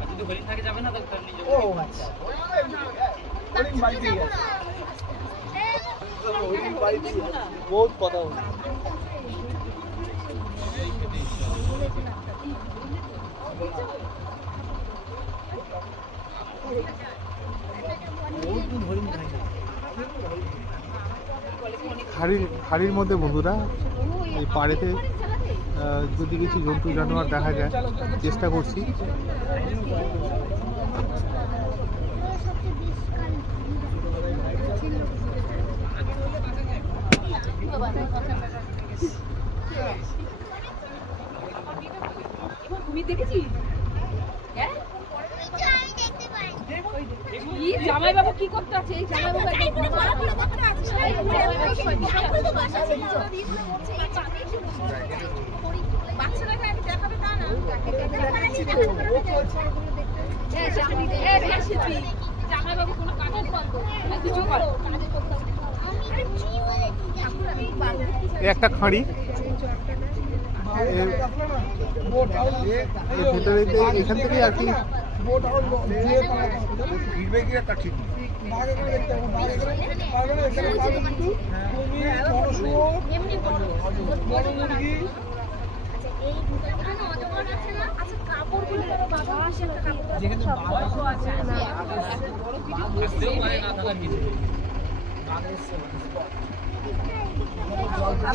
আর যদি হরিণ থাকে যাবে না, তাহলে নিজে ও আচ্ছা, হরিণ বাড়িতে গেছে। হরিণ বাড়িতে গেছে। বহুত কথা হলো। হাড়ির মধ্যে বন্ধুরা এই পাড়েতে যদি কিছু জন্তু জানোয়ার দেখা যায় চেষ্টা করছি। তুমি দেখেছিস? জামাইবাবু কি করতে আছে? এই জামাইবাবু বাচ্চাটাকে আমি দেখাবে তা না। জামাইবাবু কোনো কাজের কিছু করো। এই একটা খাঁড়ি, ভেতরে এখান থেকেই আর কি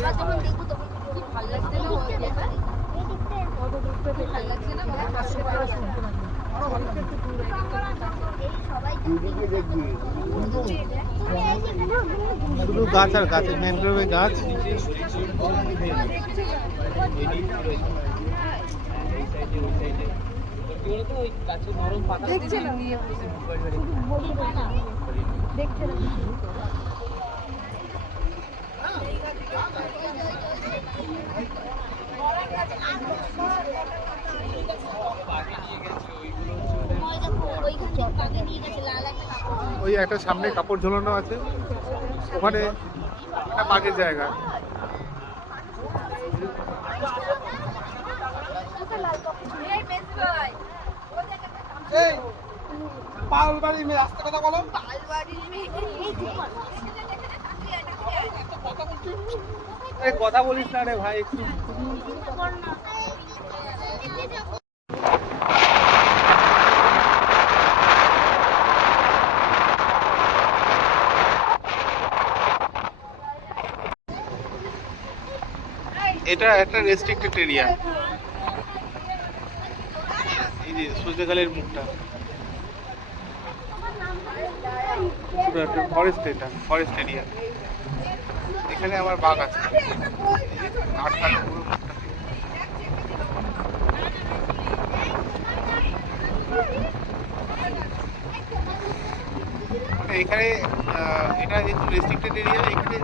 আবার যখন দেখবো তখন খুব ভালো লাগছে না? ভালো লাগছে না? শুধু গাছ আর গাছ, ম্যানগ্রোভে গাছ। দেখছে না, দেখছে না। ওই একটা সামনে কাপড় ঝোলানো আছে, ওখানে একটা বাঘের জায়গা। এই পাল বাড়ির মেয়ে রাস্তা কথা বলো। এই কথা বলিস না রে ভাই একটু। এটা একটা রেস্ট্রিক্টেড এরিয়া। এই যে সজনেখালির মুখটা পুরো একটা ফরেস্ট, এটা ফরেস্ট এরিয়া। এখানে আমার বাঘ আছে, আটকানো পুরো মুখটা। এখানে এটা যেহেতু রেস্ট্রিক্টেড এরিয়া, এখানে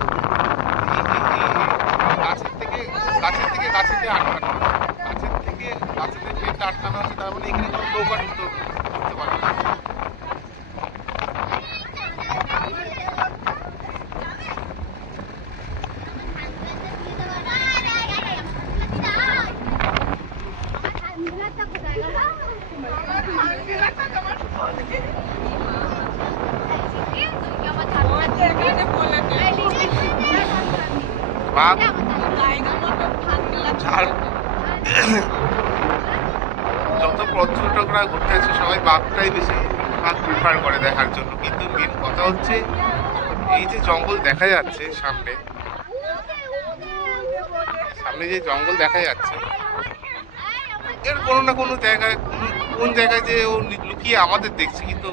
গাছের থেকে গাছেতে আটকানো, গাছের থেকে গাছের পেটটা আটকানো আছে, তার মানে এখানে কোনো নৌকা ঢুকতে পারে না। বাঘ ঝাড়, যত পর্যটকরা ঘুরতে আসে সবাই বাঘটাই বেশি প্রিফার করে দেখার জন্য। কিন্তু মেন কথা হচ্ছে এই যে জঙ্গল দেখা যাচ্ছে সামনে যে জঙ্গল দেখা যাচ্ছে, এর কোনো না কোনো জায়গায় কোন জায়গায় যে ও লুকিয়ে আমাদের দেখছে, কিন্তু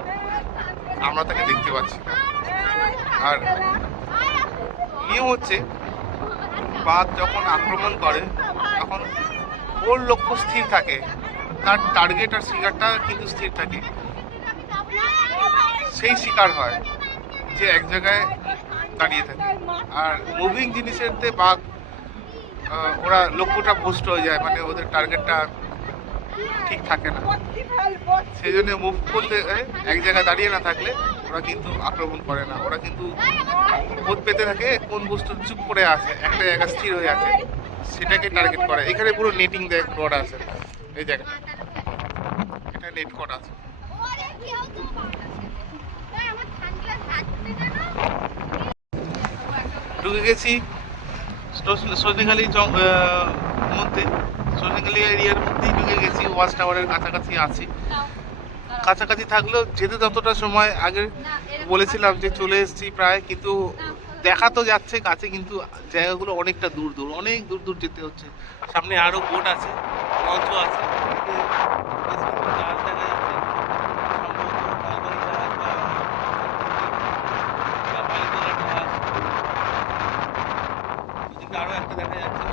আমরা তাকে দেখতে পাচ্ছি না। আর নিয়ম হচ্ছে বাঘ যখন আক্রমণ করে তখন ওর লক্ষ্য স্থির থাকে, তার টার্গেট আর শিকারটা কিন্তু স্থির থাকে। সেই শিকার হয় যে এক জায়গায় দাঁড়িয়ে থাকে। আর মুভিং জিনিসেরতে বাঘ ওরা লক্ষ্যটা ভ্রষ্ট হয়ে যায়, মানে ওদের টার্গেটটা ঠিক থাকে না। সেই জন্য মুভ করতে এক জায়গায় দাঁড়িয়ে না থাকলে ওরা কিন্তু আক্রমণ করে না। ওরা কিন্তু বোধ পেতে থাকে কোন বস্তু চুপ করে আছে, একটা জায়গা স্থির হয়ে আছে, সেটাকে টার্গেট করে। এখানে পুরো নেটিং করা আছে, এই জায়গাটা এটা নেট করা আছে। ঢুকে গেছি সজনেখালি মধ্যে, সজনেখালি এরিয়ার মধ্যেই ঢুকে গেছি। ওয়াচ টাওয়ারের কাছাকাছি আছি। কাছাকাছি থাকলেও যেতে যতটা সময় আগে বলেছিলাম যে চলে এসেছি প্রায়, কিন্তু দেখা তো যাচ্ছে কাছে, কিন্তু জায়গাগুলো অনেকটা অনেক দূর যেতে হচ্ছে। সামনে আরও বোট আছে, লঞ্চ আছে, আরো একটা দেখা যাচ্ছে।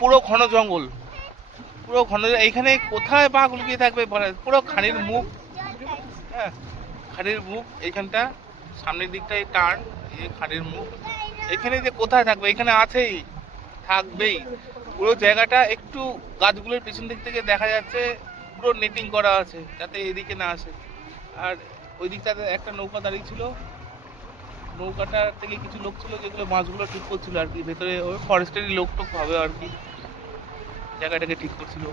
পুরো ঘন জঙ্গল, এইখানে কোথায় বাঘ লুকিয়ে থাকবে পুরো খাড়ির মুখ। হ্যাঁ, খাড়ির মুখ এইখানটা, সামনের দিকটাই টার্ন, এই খাড়ির মুখ। এখানে যে কোথায় থাকবে, এখানে আছেই, থাকবেই। পুরো জায়গাটা একটু গাছগুলোর পেছন দিক থেকে দেখা যাচ্ছে পুরো নেটিং করা আছে যাতে এদিকে না আসে। আর ওই দিকটাতে একটা নৌকা দাঁড়িয়ে ছিল, নৌকাটা থেকে কিছু লোক ছিল যেগুলো মাছগুলো ঠিক করছিল আর কি। ভেতরে ওই ফরেস্টেরই লোক টোক হবে আর কি, জায়গাটাকে ঠিক করছিল।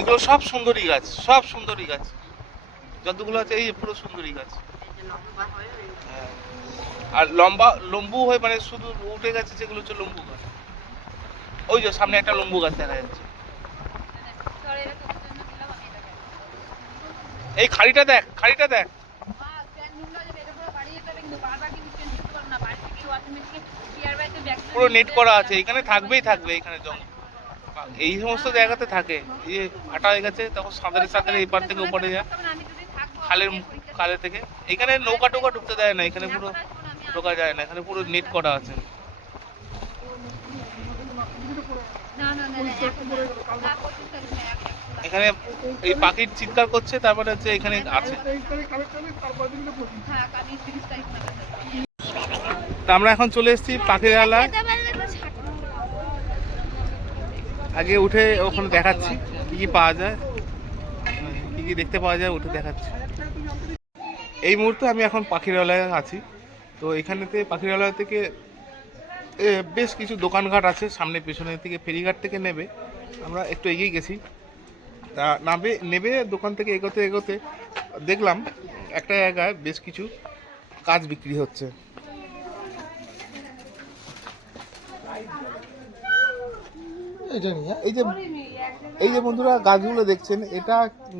এগুলো সব সুন্দরী গাছ, যতগুলো আছে এই পুরো সুন্দরী গাছ। আর লম্বু হয়ে মানে শুধু উঠে গেছে যেগুলো হচ্ছে লম্বু গাছ। ওই যে সামনে একটা লম্বু গাছ দেখা যাচ্ছে। এই খাড়িটা দেখ, পুরো নেট করা আছে। এখানে থাকবে এখানে জঙ্গল, এই সমস্ত জায়গাতে থাকে। এই ফাটা হয়ে গেছে, তখন সাঁতারে এই পার থেকে ওপারে যায়, খালের থেকে। এখানে নৌকা টোকা ঢুকতে দেয় না, এখানে পুরো ঢোকা যায় না, এখানে পুরো নেট করা আছে। এখানে এই পাখির চিৎকার করছে, তারপরে হচ্ছে এখানে আছে। তা আমরা এখন চলে এসেছি পাখিরালয়। আগে উঠে ওখানে দেখাচ্ছি কি পাওয়া যায়, কি দেখতে পাওয়া যায়, উঠে দেখাচ্ছি। এই মুহূর্তে আমি এখন পাখিরালয়ে আছি। তো এখানেতে পাখিরালয় থেকে বেশ কিছু দোকানঘাট আছে সামনে, পেছনের থেকে ফেরিঘাট থেকে নেবে। আমরা একটু এগিয়ে গেছি, তা নেবে দোকান থেকে এগোতে দেখলাম একটা জায়গায় বেশ কিছু কাজ বিক্রি হচ্ছে। এটা নিয়ে এই যে বন্ধুরা গাছগুলো দেখছেন, এটা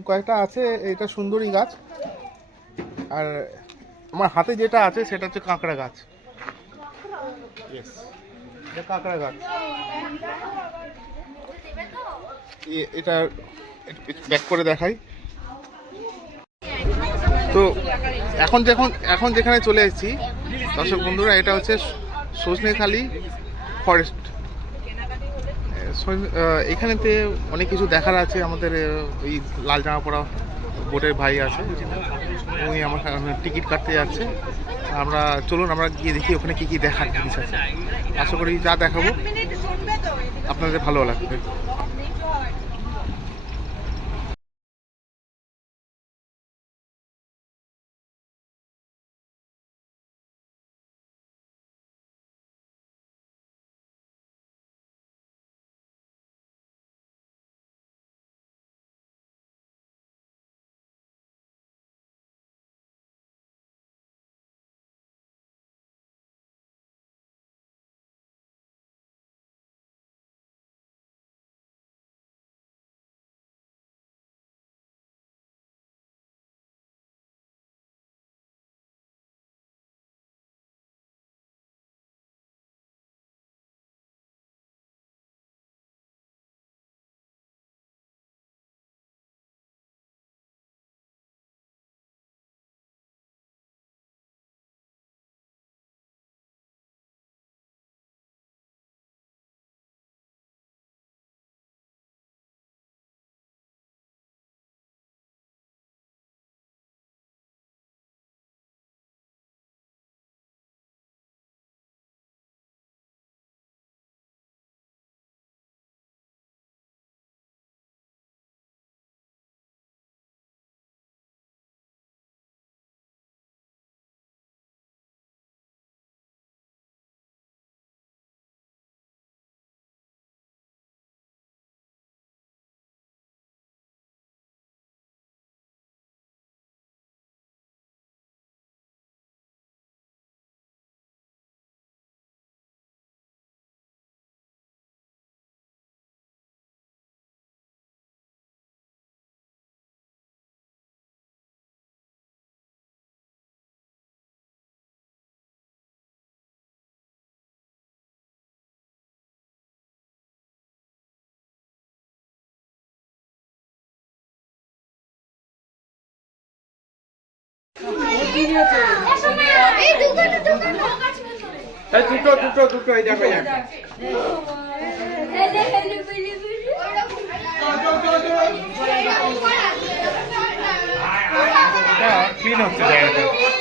কয়েকটা আছে, এটা সুন্দরী গাছ। আর আমার হাতে যেটা আছে সেটা হচ্ছে কাঁকড়া গাছ। এটা কাঁকড়া গাছ। এটা ব্যাক করে দেখাই। তো এখন যেখানে চলে এসেছি দর্শক বন্ধুরা, এটা হচ্ছে সজনেখালি ফরেস্ট। এখানেতে অনেক কিছু দেখার আছে। আমাদের ওই লাল জামা পরা বোটের ভাই আছে, উনি আমার টিকিট কাটতে যাচ্ছে। চলুন আমরা গিয়ে দেখি ওখানে কি কি দেখার জিনিস আছে। আশা করি যা দেখাবো আপনাদের ভালো লাগবে। দুটো এই দেখো একটা। ক্লিন হচ্ছে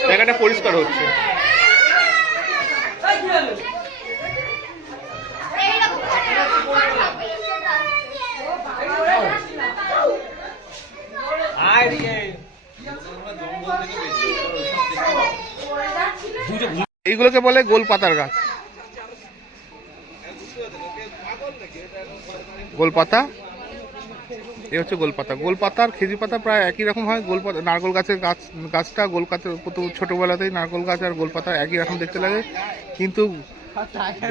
জায়গাটা পরিষ্কার হচ্ছে। এইগুলোকে বলে গোলপাতার গাছ। গোলপাতা, এই হচ্ছে গোলপাতা। গোলপাতা আর খেজুর পাতা প্রায় একই রকম হয়। গোলপাতা নারকেল গাছের গাছটা গোলপাতা, ছোটবেলাতেই নারকেল গাছ আর গোলপাতা একই রকম দেখতে লাগে, কিন্তু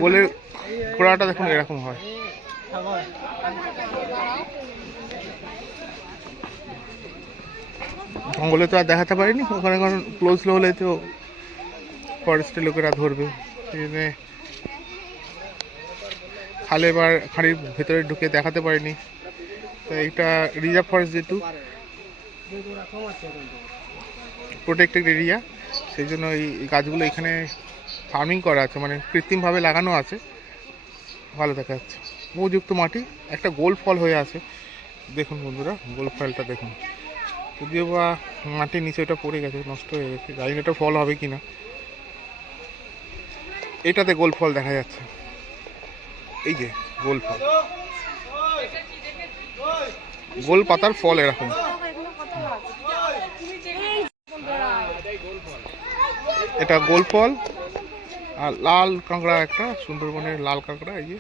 গোলের গোড়াটা দেখুন এরকম হয়। জঙ্গলে তো আর দেখাতে পারিনি, ওখানে কারণ ক্লোজ হলে তো ফরেস্টের লোকেরা ধরবে, সেই জন্য খালে বা খাঁড়ির ভেতরে ঢুকে দেখাতে পারিনি। তো এটা রিজার্ভ ফরেস্ট, যেহেতু প্রোটেক্টেড এরিয়া, সেই জন্য এই গাছগুলো এখানে ফার্মিং করা আছে, মানে কৃত্রিমভাবে লাগানো আছে। ভালো দেখা যাচ্ছে, উপযুক্ত মাটি, একটা গোল ফল হয়ে আছে। দেখুন বন্ধুরা, গোল ফলটা দেখুন, যদিও বা মাটির নিচে ওটা পড়ে গেছে, নষ্ট হয়ে গেছে, জানি না এটা ফল হবে কিনা। এটাতে গোল ফল দেখা যাচ্ছে, এই যে গোল ফল, গোল পাতার ফল এরকম। এটা গোল ফল। আর লাল কাঁকড়া, একটা সুন্দরবনের লাল কাঁকড়া, এই যে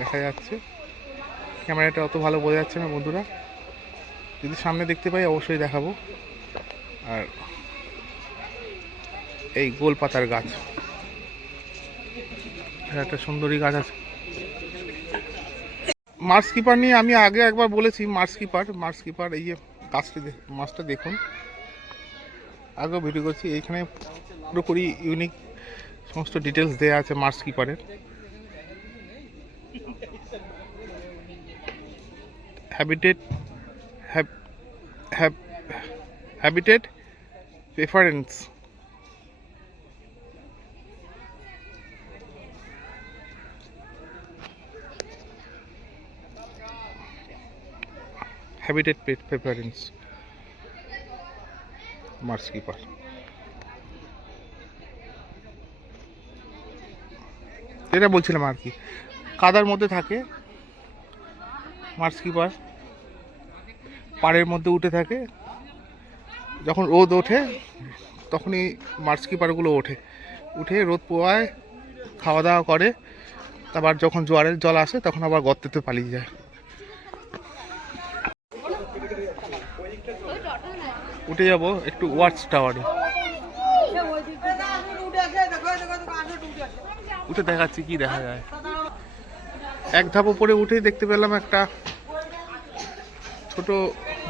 দেখা যাচ্ছে। ক্যামেরাটা অত ভালো বোঝা যাচ্ছে না বন্ধুরা, যদি সামনে দেখতে পাই অবশ্যই দেখাবো। আর এই গোল পাতার গাছ, একটা সুন্দরী গাছ আছে। মার্স কিপার নিয়ে আমি আগে একবার বলেছি, মার্স কিপার এই যে গাছটি মাছটা দেখুন, আগেও ভিডিও করছি। এইখানে পুরোপুরি ইউনিক সমস্ত ডিটেলস দেওয়া আছে মার্স কিপারের। Habitat preference, habitat preference marsh keeper. এটা বলছিলাম আর কি, কাদার মধ্যে থাকে মার্স কিপার, পাড়ের মধ্যে উঠে থাকে। যখন রোদ ওঠে তখনই মার্স কিপারগুলো উঠে রোদ পোয়ায়, খাওয়া দাওয়া করে, আবার যখন জোয়ারের জল আসে তখন আবার গর্তেতে পালিয়ে যায়। উঠে যাব একটু ওয়াচ টাওয়ারে, উঠে দেখাচ্ছি কি দেখা যায়। এক ধাপ উপরে উঠেই দেখতে পেলাম একটা ছোট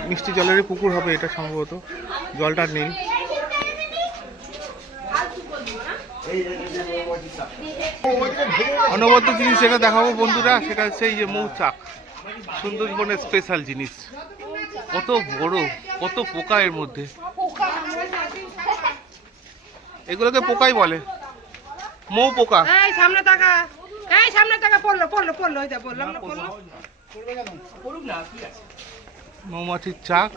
মিষ্টি জলের পুকুর হবে এটা সম্ভবত, জলটা নীল। অনবদ্য জিনিস যেটা দেখাবো বন্ধুরা, সেটা হচ্ছে এই যে মৌচাক, সুন্দরবনের স্পেশাল জিনিস। কত বড়, কত পোকা এর মধ্যে, এগুলোকে পোকাই বলে, মৌ পোকা। এই সামনে টাকা পড়লো ওই যা বললাম না, পড়লো। মৌমাছির চাক,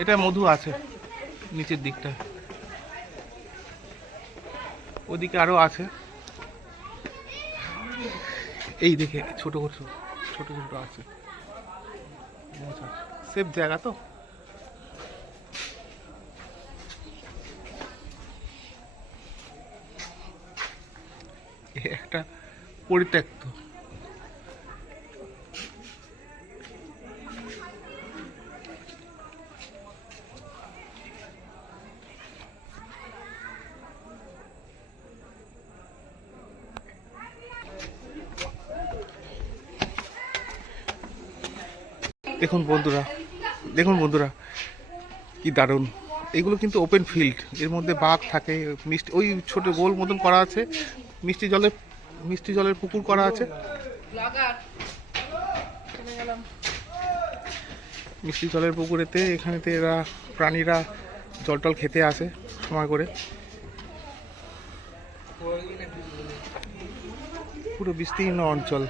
এটা মধু আছে নিচের দিকটা, ওদিকে আরো আছে। এই দেখে ছোট ছোট আছে, সেফ জায়গা তো। একটা পরিত্যক্ত, দেখুন বন্ধুরা কি দারুণ। এগুলো কিন্তু ওপেন ফিল্ড, এর মধ্যে বাঘ থাকে, মিষ্টি ওই ছোট গোল মতন করা আছে, মিষ্টি জলের পুকুর করা আছে। মিষ্টি জলের পুকুরেতে এখানেতে এরা প্রাণীরা জল টল খেতে আসে সময় করে। পুরো বিস্তীর্ণ অঞ্চল,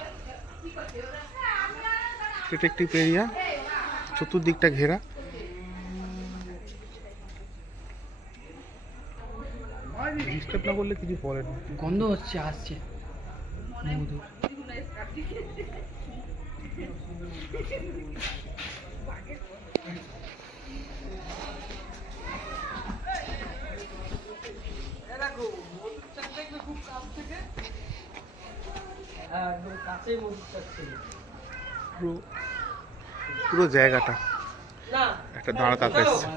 প্রোটেক্টিভ এরিয়া, চতুর্দিকটা ঘেরা। ডিস্টার্ব না করলে কিছু বলে না, গন্ধ হচ্ছে, আসছে মধু। পুরো জায়গাটা একটা দাঁড়া কাকা এসছে।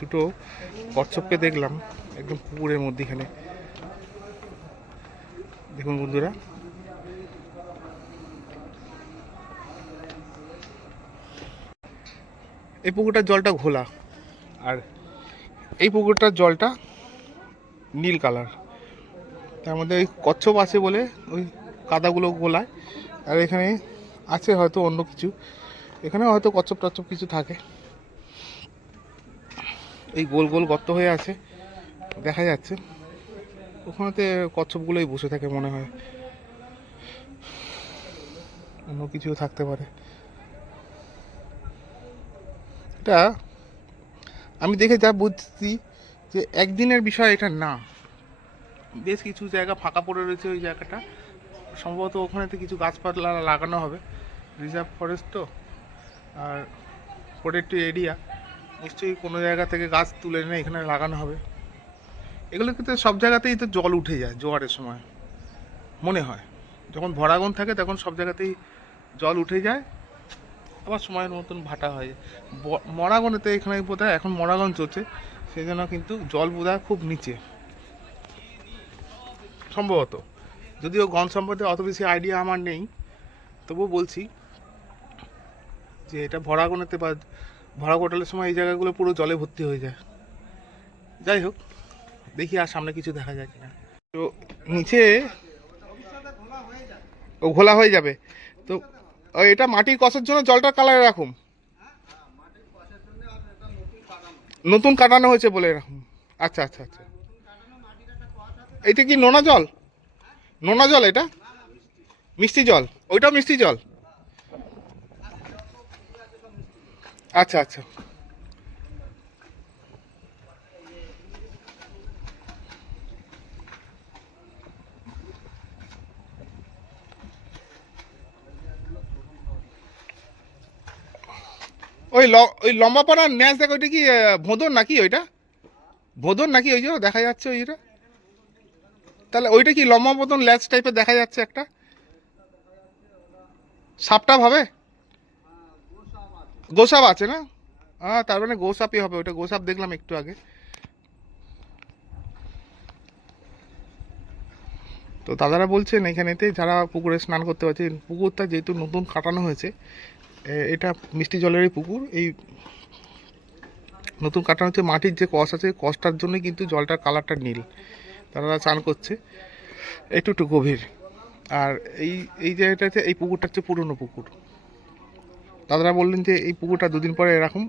দুটো কচ্ছপকে দেখলাম একদম পুকুরের মধ্যেখানে। দেখুন বন্ধুরা, এই পুকুরটার জলটা ঘোলা, আর এই পুকুরটার জলটা নীল কালার। তার মধ্যে ওই কচ্ছপ আছে বলে ওই কাদাগুলো গোলায়, আর এখানে আছে হয়তো অন্য কিছু, এখানে হয়তো কচ্ছপ টচ্ছপ কিছু থাকে। এই গোল গোল গর্ত হয়ে আছে দেখা যাচ্ছে, ওখানেতে কচ্ছপগুলোই বসে থাকে মনে হয়, অন্য কিছুও থাকতে পারে। এটা আমি দেখে যা বুঝছি যে একদিনের বিষয় এটা না, বেশ কিছু জায়গা ফাঁকা পড়ে রয়েছে। ওই জায়গাটা সম্ভবত ওখানেতে কিছু গাছপালা লাগানো হবে, রিজার্ভ ফরেস্ট তো, আর প্রোটেক্টেড এরিয়া, নিশ্চয়ই কোনো জায়গা থেকে গাছ তুলে এনে এখানে লাগানো হবে। এগুলো কিন্তু সব জায়গাতেই তো জল উঠে যায় জোয়ারের সময়, মনে হয় যখন ভরাগন থাকে তখন সব জায়গাতেই জল উঠে যায়, আবার সময়ের মতন ভাটা হয়। মরাগনেতে এখানে বোধহয় এখন মরাগন চলছে, সেই জন্য কিন্তু জল বোধহয় খুব নিচে সম্ভবত, যদিও গন সম্পর্কে অত বেশি আইডিয়া আমার নেই, তবুও বলছি যে এটা ভরাগনেতে বা ভরা কোটালের সময় এই জায়গাগুলো পুরো জলে ভর্তি হয়ে যায়। যাই হোক, দেখি আর সামনে কিছু দেখা যায় কিনা। তো নিচে ও ঘোলা হয়ে যাবে, তো এটা মাটির কষের জন্য জলটা কালার এরকম নতুন কাটানো হয়েছে বলে এরকম। আচ্ছা আচ্ছা আচ্ছা, এইটা কি নোনা জল? নোনা জল এটা? মিষ্টি জল? ওইটাও মিষ্টি জল? আচ্ছা আচ্ছা, ওই লম্বা পাড়ার ন্যাচ দেখো, ওইটা কি ভোঁদর নাকি? ওইটা ভোঁদর নাকি? ওই যে দেখা যাচ্ছে ওইটা, তাহলে ওইটা কি লম্বা মতন ল্যাচ টাইপের দেখা যাচ্ছে একটা, সাপটা হবে? গোসাপ আছে না? হ্যাঁ, তার মানে গোসাপই হবে ওইটা, গোসাপ দেখলাম একটু আগে। তো দাদারা বলছেন এখানেতে যারা পুকুরে স্নান করতে পারছে, পুকুরটা যেহেতু নতুন কাটানো হয়েছে, এটা মিষ্টি জলেরই পুকুর, এই নতুন কাটানো হচ্ছে, মাটির যে কষ আছে কষটার জন্য কিন্তু জলটার কালারটা নীল, তারা চান করছে একটু গভীর। আর এই জায়গাটাতে এই পুকুরটা হচ্ছে পুরনো পুকুর। দাদারা বললেন যে এই পুকুরটা দুদিন পরে এরকম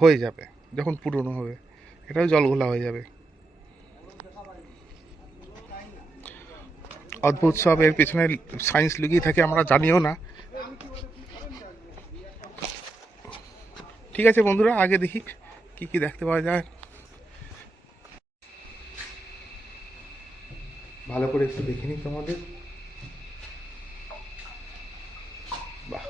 হয়ে যাবে, যখন পুরনো হবে এটাও জল ঘোলা হয়ে যাবে। অদ্ভুত সব এর পেছনে সায়েন্স লুকিয়ে থাকে, আমরা জানিও না। ঠিক আছে বন্ধুরা, আগে দেখি কি কি দেখতে পাওয়া যায়। ভালো করে একটু দেখে নিই তোমাদের। বাহ,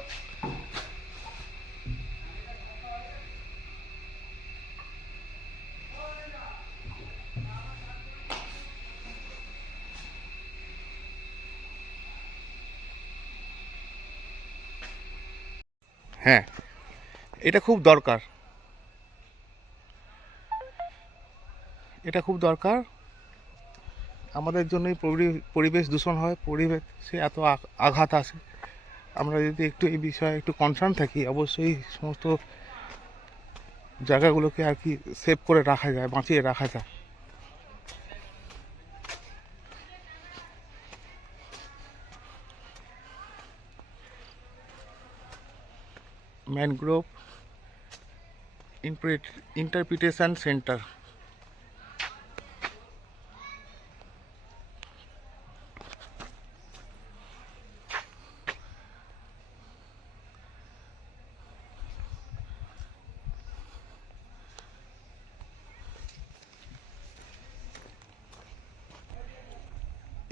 হ্যাঁ এটা খুব দরকার, এটা খুব দরকার। আমাদের জন্যই পরিবেশ দূষণ হয়, পরিবেশে এত আঘাত আসে। আমরা যদি একটু এই বিষয়ে একটু কনসার্ন থাকি, অবশ্যই সমস্ত জায়গাগুলোকে আর কি সেভ করে রাখা যায়, বাঁচিয়ে রাখা যায়। ম্যানগ্রোভ ইন্টারপ্রিটেশন সেন্টার,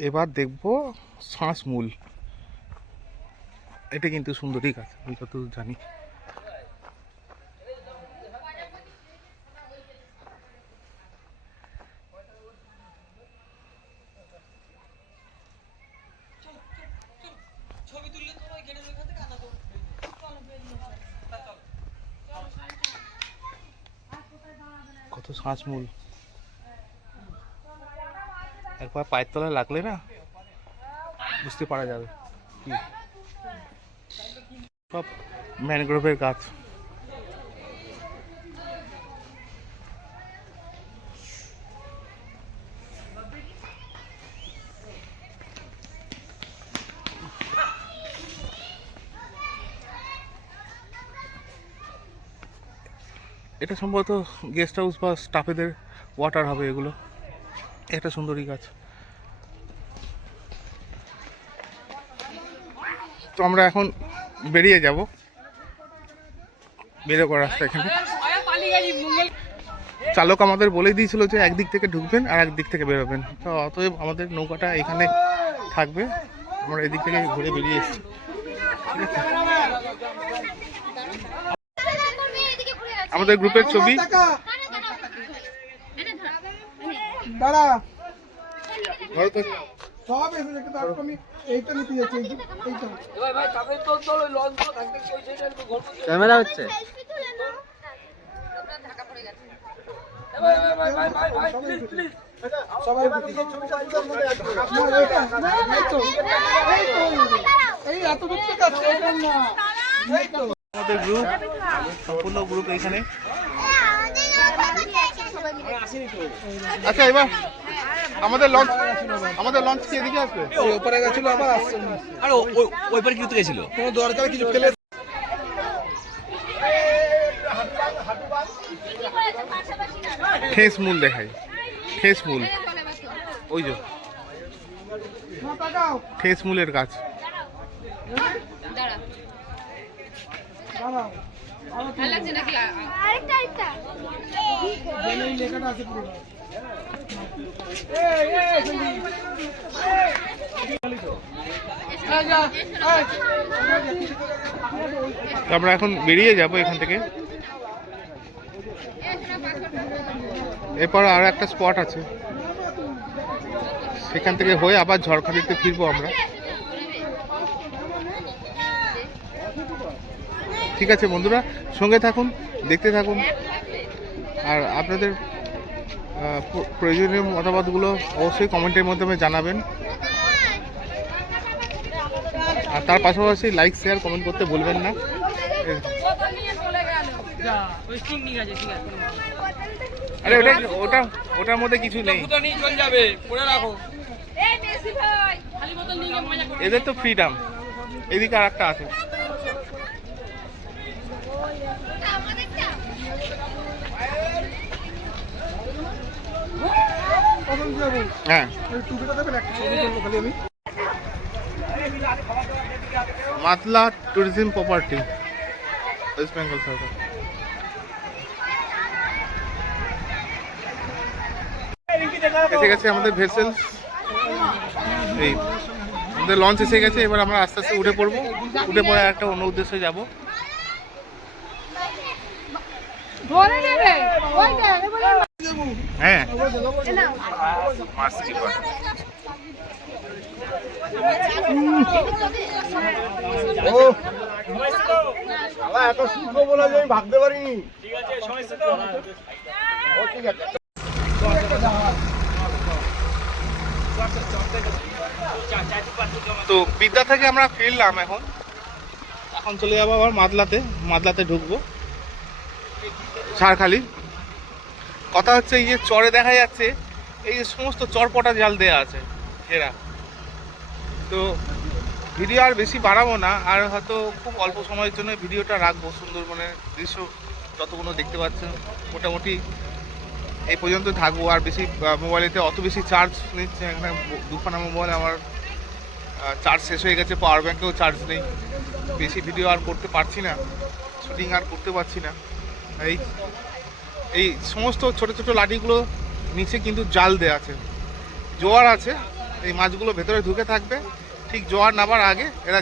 এবার দেখবো শ্বাসমূল। এটা কিন্তু সুন্দরী গাছ, আমি যতদূর জানি। কত শ্বাসমূল, একবার পায়ের তলায় লাগলে না বুঝতে পারা যাবে কি। সব ম্যানগ্রোভের গাছ। এটা সম্ভবত গেস্ট হাউস বা স্টাফেদের ওয়াটার হবে এগুলো। একটা সুন্দরী গাছ। তো আমরা এখন বেরিয়ে যাব, বেরো করার রাস্তা এখানে। চালক আমাদের বলেই দিয়েছিল যে একদিক থেকে ঢুকবেন আর একদিক থেকে বেরোবেন, তো অতএব আমাদের নৌকাটা এখানে থাকবে, আমরা এদিক থেকে ঘুরে বেরিয়ে এসেছি। ঠিক আছে, আমাদের গ্রুপের ছবি। দাঁড়া ধরো তো। সব এসেছে কিন্তু আজকে আমি এইটা নিতে যাচ্ছি এইটা ক্যামেরা হচ্ছে সবাই এই এত দূর থেকে আসছে এটা না এই তো আমাদের গ্রুপ, সম্পূর্ণ গ্রুপ এখানে। আচ্ছা, এবার আমাদের লঞ্চ কি এদিকে আসবে? ওপরে গেছিল আবার আসছে আর ওই পারে কি গেছিল কোনো দরকার কিছু ফেলে ঠেস মূল দেখাই, ঠেস মূল, ওই যে ঠেস মূলের গাছ। আরেকটা লেখাটা আছে পুরো তো আমরা এখন বেরিয়ে যাব এখান থেকে। এরপর আর একটা স্পট আছে, সেখান থেকে হয়ে আবার ঝড়খালিতে ফিরবো আমরা। ঠিক আছে বন্ধুরা, সঙ্গে থাকুন, দেখতে থাকুন, আর আপনাদের প্রয়োজনীয় মতামতগুলো অবশ্যই কমেন্টের মাধ্যমে জানাবেন। আর তার পাশাপাশি লাইক, শেয়ার, কমেন্ট করতে ভুলবেন না। আরে ওটার মধ্যে কিছু নেই, এদের তো ফ্রিডম। এদিকে আর একটা আছে। হ্যাঁ, টুপিটা দেবেন একটা ছবি তুলবো খালি আমি Matla tourism property, West Bengal সরকার। এসে গেছে আমাদের ভেসেল, এই আমাদের লঞ্চ এসে গেছে। এবার আমরা আস্তে আস্তে উঠে পড়বো, উঠে পড়ে একটা অন্য উদ্দেশ্যে যাব। ধরে নেবে ওইটা হ্যাঁ, এত শিল্প বলে যে আমি ভাবতে পারিনি। তো বিদ্যা থেকে আমরা ফিরলাম। এখন চলে যাবো আবার মাদলাতে ঢুকবো, ঝাড়খালি। কথা হচ্ছে, এই যে চরে দেখা যাচ্ছে, এই যে সমস্ত চরপটা জাল দেয়া আছে ঘেরা। তো ভিডিও আর বেশি বাড়াবো না, আর হয়তো খুব অল্প সময়ের জন্য ভিডিওটা রাখবো। সুন্দরবনের দৃশ্য যতগুলো দেখতে পাচ্ছেন মোটামুটি এই পর্যন্ত থাকবো। আর বেশি মোবাইলেতে অত বেশি চার্জ নিচ্ছে, এখানে দুখানা মোবাইল আমার চার্জ শেষ হয়ে গেছে, পাওয়ার ব্যাঙ্কেও চার্জ নেই। বেশি ভিডিও আর করতে পারছি না, শুটিং আর করতে পারছি না। এই সমস্ত ছোট ছোট লাঠিগুলো নিচে কিন্তু জাল দেওয়া আছে, জোয়ার আছে, এই মাছগুলো ভেতরে ঢুকে থাকবে। ঠিক জোয়ার নামার আগে এরা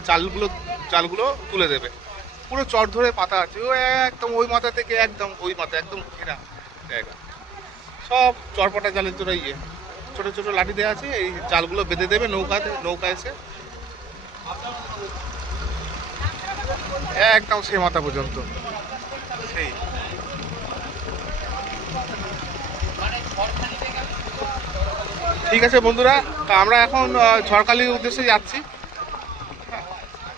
জালগুলো তুলে দেবে। পুরো চর ধরে পাতা আছে, ও একদম ওই মাথা থেকে একদম ওই মাথা, একদম ঘেরা জায়গা, সব চরপটা জালের জন্য ছোট ছোট লাঠি দেওয়া আছে। এই জালগুলো বেঁধে দেবে নৌকা এসে একদম সে মাথা পর্যন্ত। সেই ঠিক আছে বন্ধুরা, তো আমরা এখন ঝড়খালির উদ্দেশ্যে যাচ্ছি।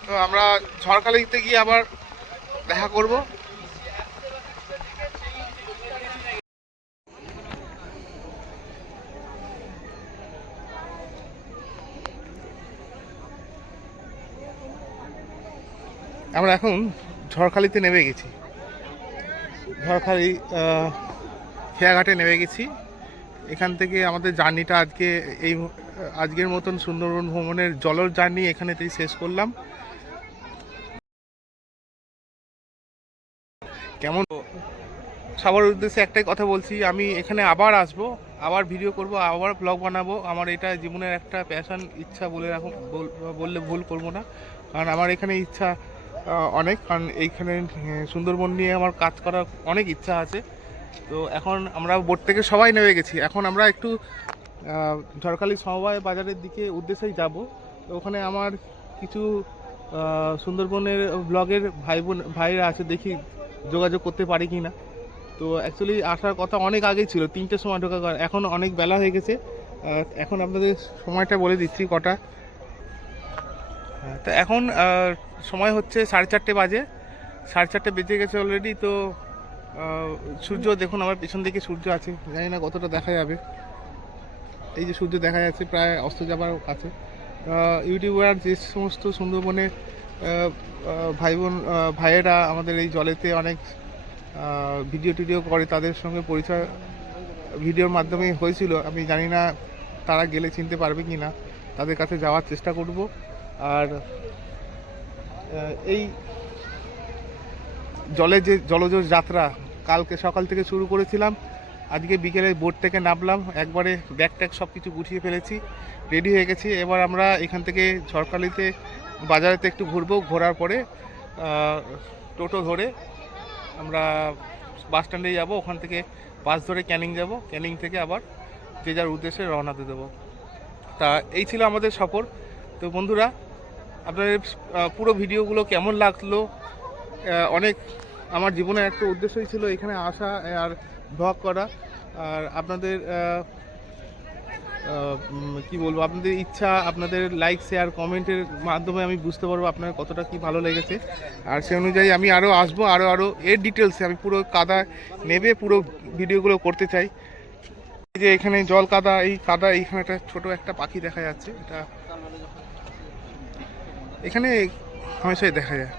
তো আমরা ঝড়খালিতে গিয়ে আবার দেখা করব। আমরা এখন ঝড়খালিতে নেমে গেছি, ঝড়খালি খেয়াঘাটে নেমে গেছি। এখান থেকে আমাদের জার্নিটা আজকের মতন সুন্দরবন ভ্রমণের জলর জার্নি এখানেতেই শেষ করলাম। কেমন সবার উদ্দেশ্যে একটাই কথা বলছি, আমি এখানে আবার আসবো, আবার ভিডিও করব, আবার ব্লগ বানাবো। আমার এটা জীবনের একটা প্যাশন, ইচ্ছা বললে ভুল করব না। কারণ আমার এখানে ইচ্ছা অনেক, কারণ এইখানে সুন্দরবন নিয়ে আমার কাজ করার অনেক ইচ্ছা আছে। তো এখন আমরা বোট থেকে সবাই নেমে গেছি। এখন আমরা একটু ঝড়খালি সমবায় বাজারের দিকে উদ্দেশ্যেই যাব। তো ওখানে আমার কিছু সুন্দরবনের ব্লগের ভাইরা আছে, দেখি যোগাযোগ করতে পারি কি না। তো অ্যাকচুয়ালি আসার কথা অনেক আগেই ছিল, 3টের সময় ঢোকা, এখন অনেক বেলা হয়ে গেছে। এখন আপনাদের সময়টা বলে দিচ্ছি কটা। তো এখন সময় হচ্ছে 4:30 বাজে, 4:30 বেজে গেছে অলরেডি। তো সূর্য দেখুন, আমার পিছন দিকে সূর্য আছে, জানি না কতটা দেখা যাবে। এই যে সূর্য দেখা যাচ্ছে প্রায় অস্ত যাবার কাছে। ইউটিউবার যে সমস্ত সুন্দরবনে ভাইয়েরা আমাদের এই জলেতে অনেক ভিডিও করে, তাদের সঙ্গে পরিচয় ভিডিওর মাধ্যমে হয়েছিল। আমি জানি না তারা গেলে চিনতে পারবে কি না, তাদের কাছে যাওয়ার চেষ্টা করব। আর এই জলের যে জলজ যাত্রা কালকে সকাল থেকে শুরু করেছিলাম, আজকে বিকেলে বোট থেকে নামলাম, একবারে ব্যাগ ট্যাগ সব কিছু গুছিয়ে ফেলেছি, রেডি হয়ে গেছি। এবার আমরা এখান থেকে ঝড়খালিতে বাজারেতে একটু ঘুরবো, ঘোরার পরে টোটো ধরে আমরা বাস স্ট্যান্ডে যাব, ওখান থেকে বাস ধরে ক্যানিং যাব, ক্যানিং থেকে আবার যে যার উদ্দেশ্যে রওনা দিয়ে দেবো। তা এই ছিল আমাদের সফর। তো বন্ধুরা, আপনাদের পুরো ভিডিওগুলো কেমন লাগলো? অনেক আমার জীবনের একটা উদ্দেশ্যই ছিল এখানে আসা আর ব্লগ করা। আর আপনাদের কি বলবো, আপনাদের ইচ্ছা, আপনাদের লাইক শেয়ার কমেন্টের মাধ্যমে আমি বুঝতে পারবো আপনার কতটা কি ভালো লেগেছে। আর সেই অনুযায়ী আমি আরও আসবো, আরও এর ডিটেলসে আমি পুরো কাদা নেবে পুরো ভিডিওগুলো করতে চাই। এই যে এখানে জল কাদা, এই কাদা, এইখানে একটা ছোট একটা পাখি দেখা যাচ্ছে, এটা এখানে হামেশাই দেখা যায়,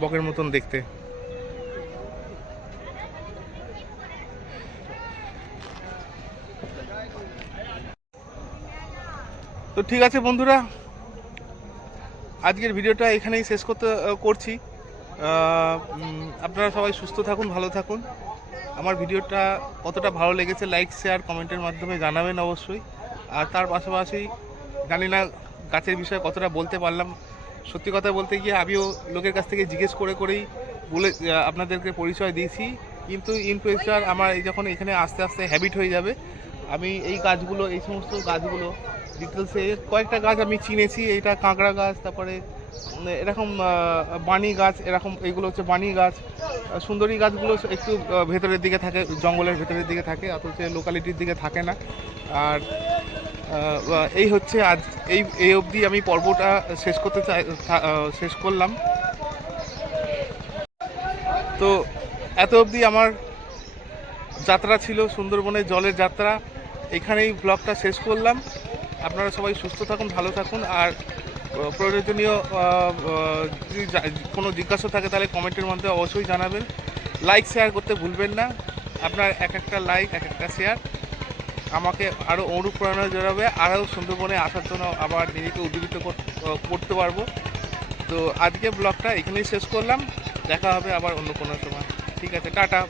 বকের মতন দেখতে। তো ঠিক আছে বন্ধুরা, আজকের ভিডিওটা এখানেই শেষ করছি। আপনারা সবাই সুস্থ থাকুন, ভালো থাকুন। আমার ভিডিওটা কতটা ভালো লেগেছে লাইক শেয়ার কমেন্টের মাধ্যমে জানাবেন অবশ্যই। আর তার পাশাপাশি জানি না গাছের বিষয়ে কতটা বলতে পারলাম, সত্যি কথা বলতে গিয়ে আমিও লোকের কাছ থেকে জিজ্ঞেস করেই আপনাদেরকে পরিচয় দিয়েছি। কিন্তু ইন ফিউচার আমার যখন এখানে আস্তে আস্তে হ্যাবিট হয়ে যাবে, আমি এই গাছগুলো, এই সমস্ত গাছগুলো ডিটেলসে কয়েকটা গাছ আমি চিনেছি। এইটা কাঁকড়া গাছ, তারপরে এরকম বানি গাছ, এরকম এইগুলো হচ্ছে বানি গাছ। সুন্দরী গাছগুলো একটু ভেতরের দিকে থাকে, জঙ্গলের ভেতরের দিকে থাকে, অথচ লোকালিটির দিকে থাকে না। আর এই হচ্ছে আজ এই অবধি আমি পর্বটা শেষ করলাম। তো এত অবধি আমার যাত্রা ছিল, সুন্দরবনের জলের যাত্রা। এখানেই ব্লগটা শেষ করলাম। আপনারা সবাই সুস্থ থাকুন, ভালো থাকুন। আর প্রয়োজনীয় যদি কোনো জিজ্ঞাসা থাকে তাহলে কমেন্টের মধ্যে অবশ্যই জানাবেন। লাইক শেয়ার করতে ভুলবেন না। আপনার এক একটা লাইক, এক একটা শেয়ার আমাকে আরও অনুপ্রেরণা জোগাবে, আরও সুন্দরবনে আসার জন্য আবার নিজেকে উদ্দীপিত করতে পারবো। তো আজকে ব্লগটা এখানেই শেষ করলাম, দেখা হবে আবার অন্য কোনো সময়। ঠিক আছে, টাটা।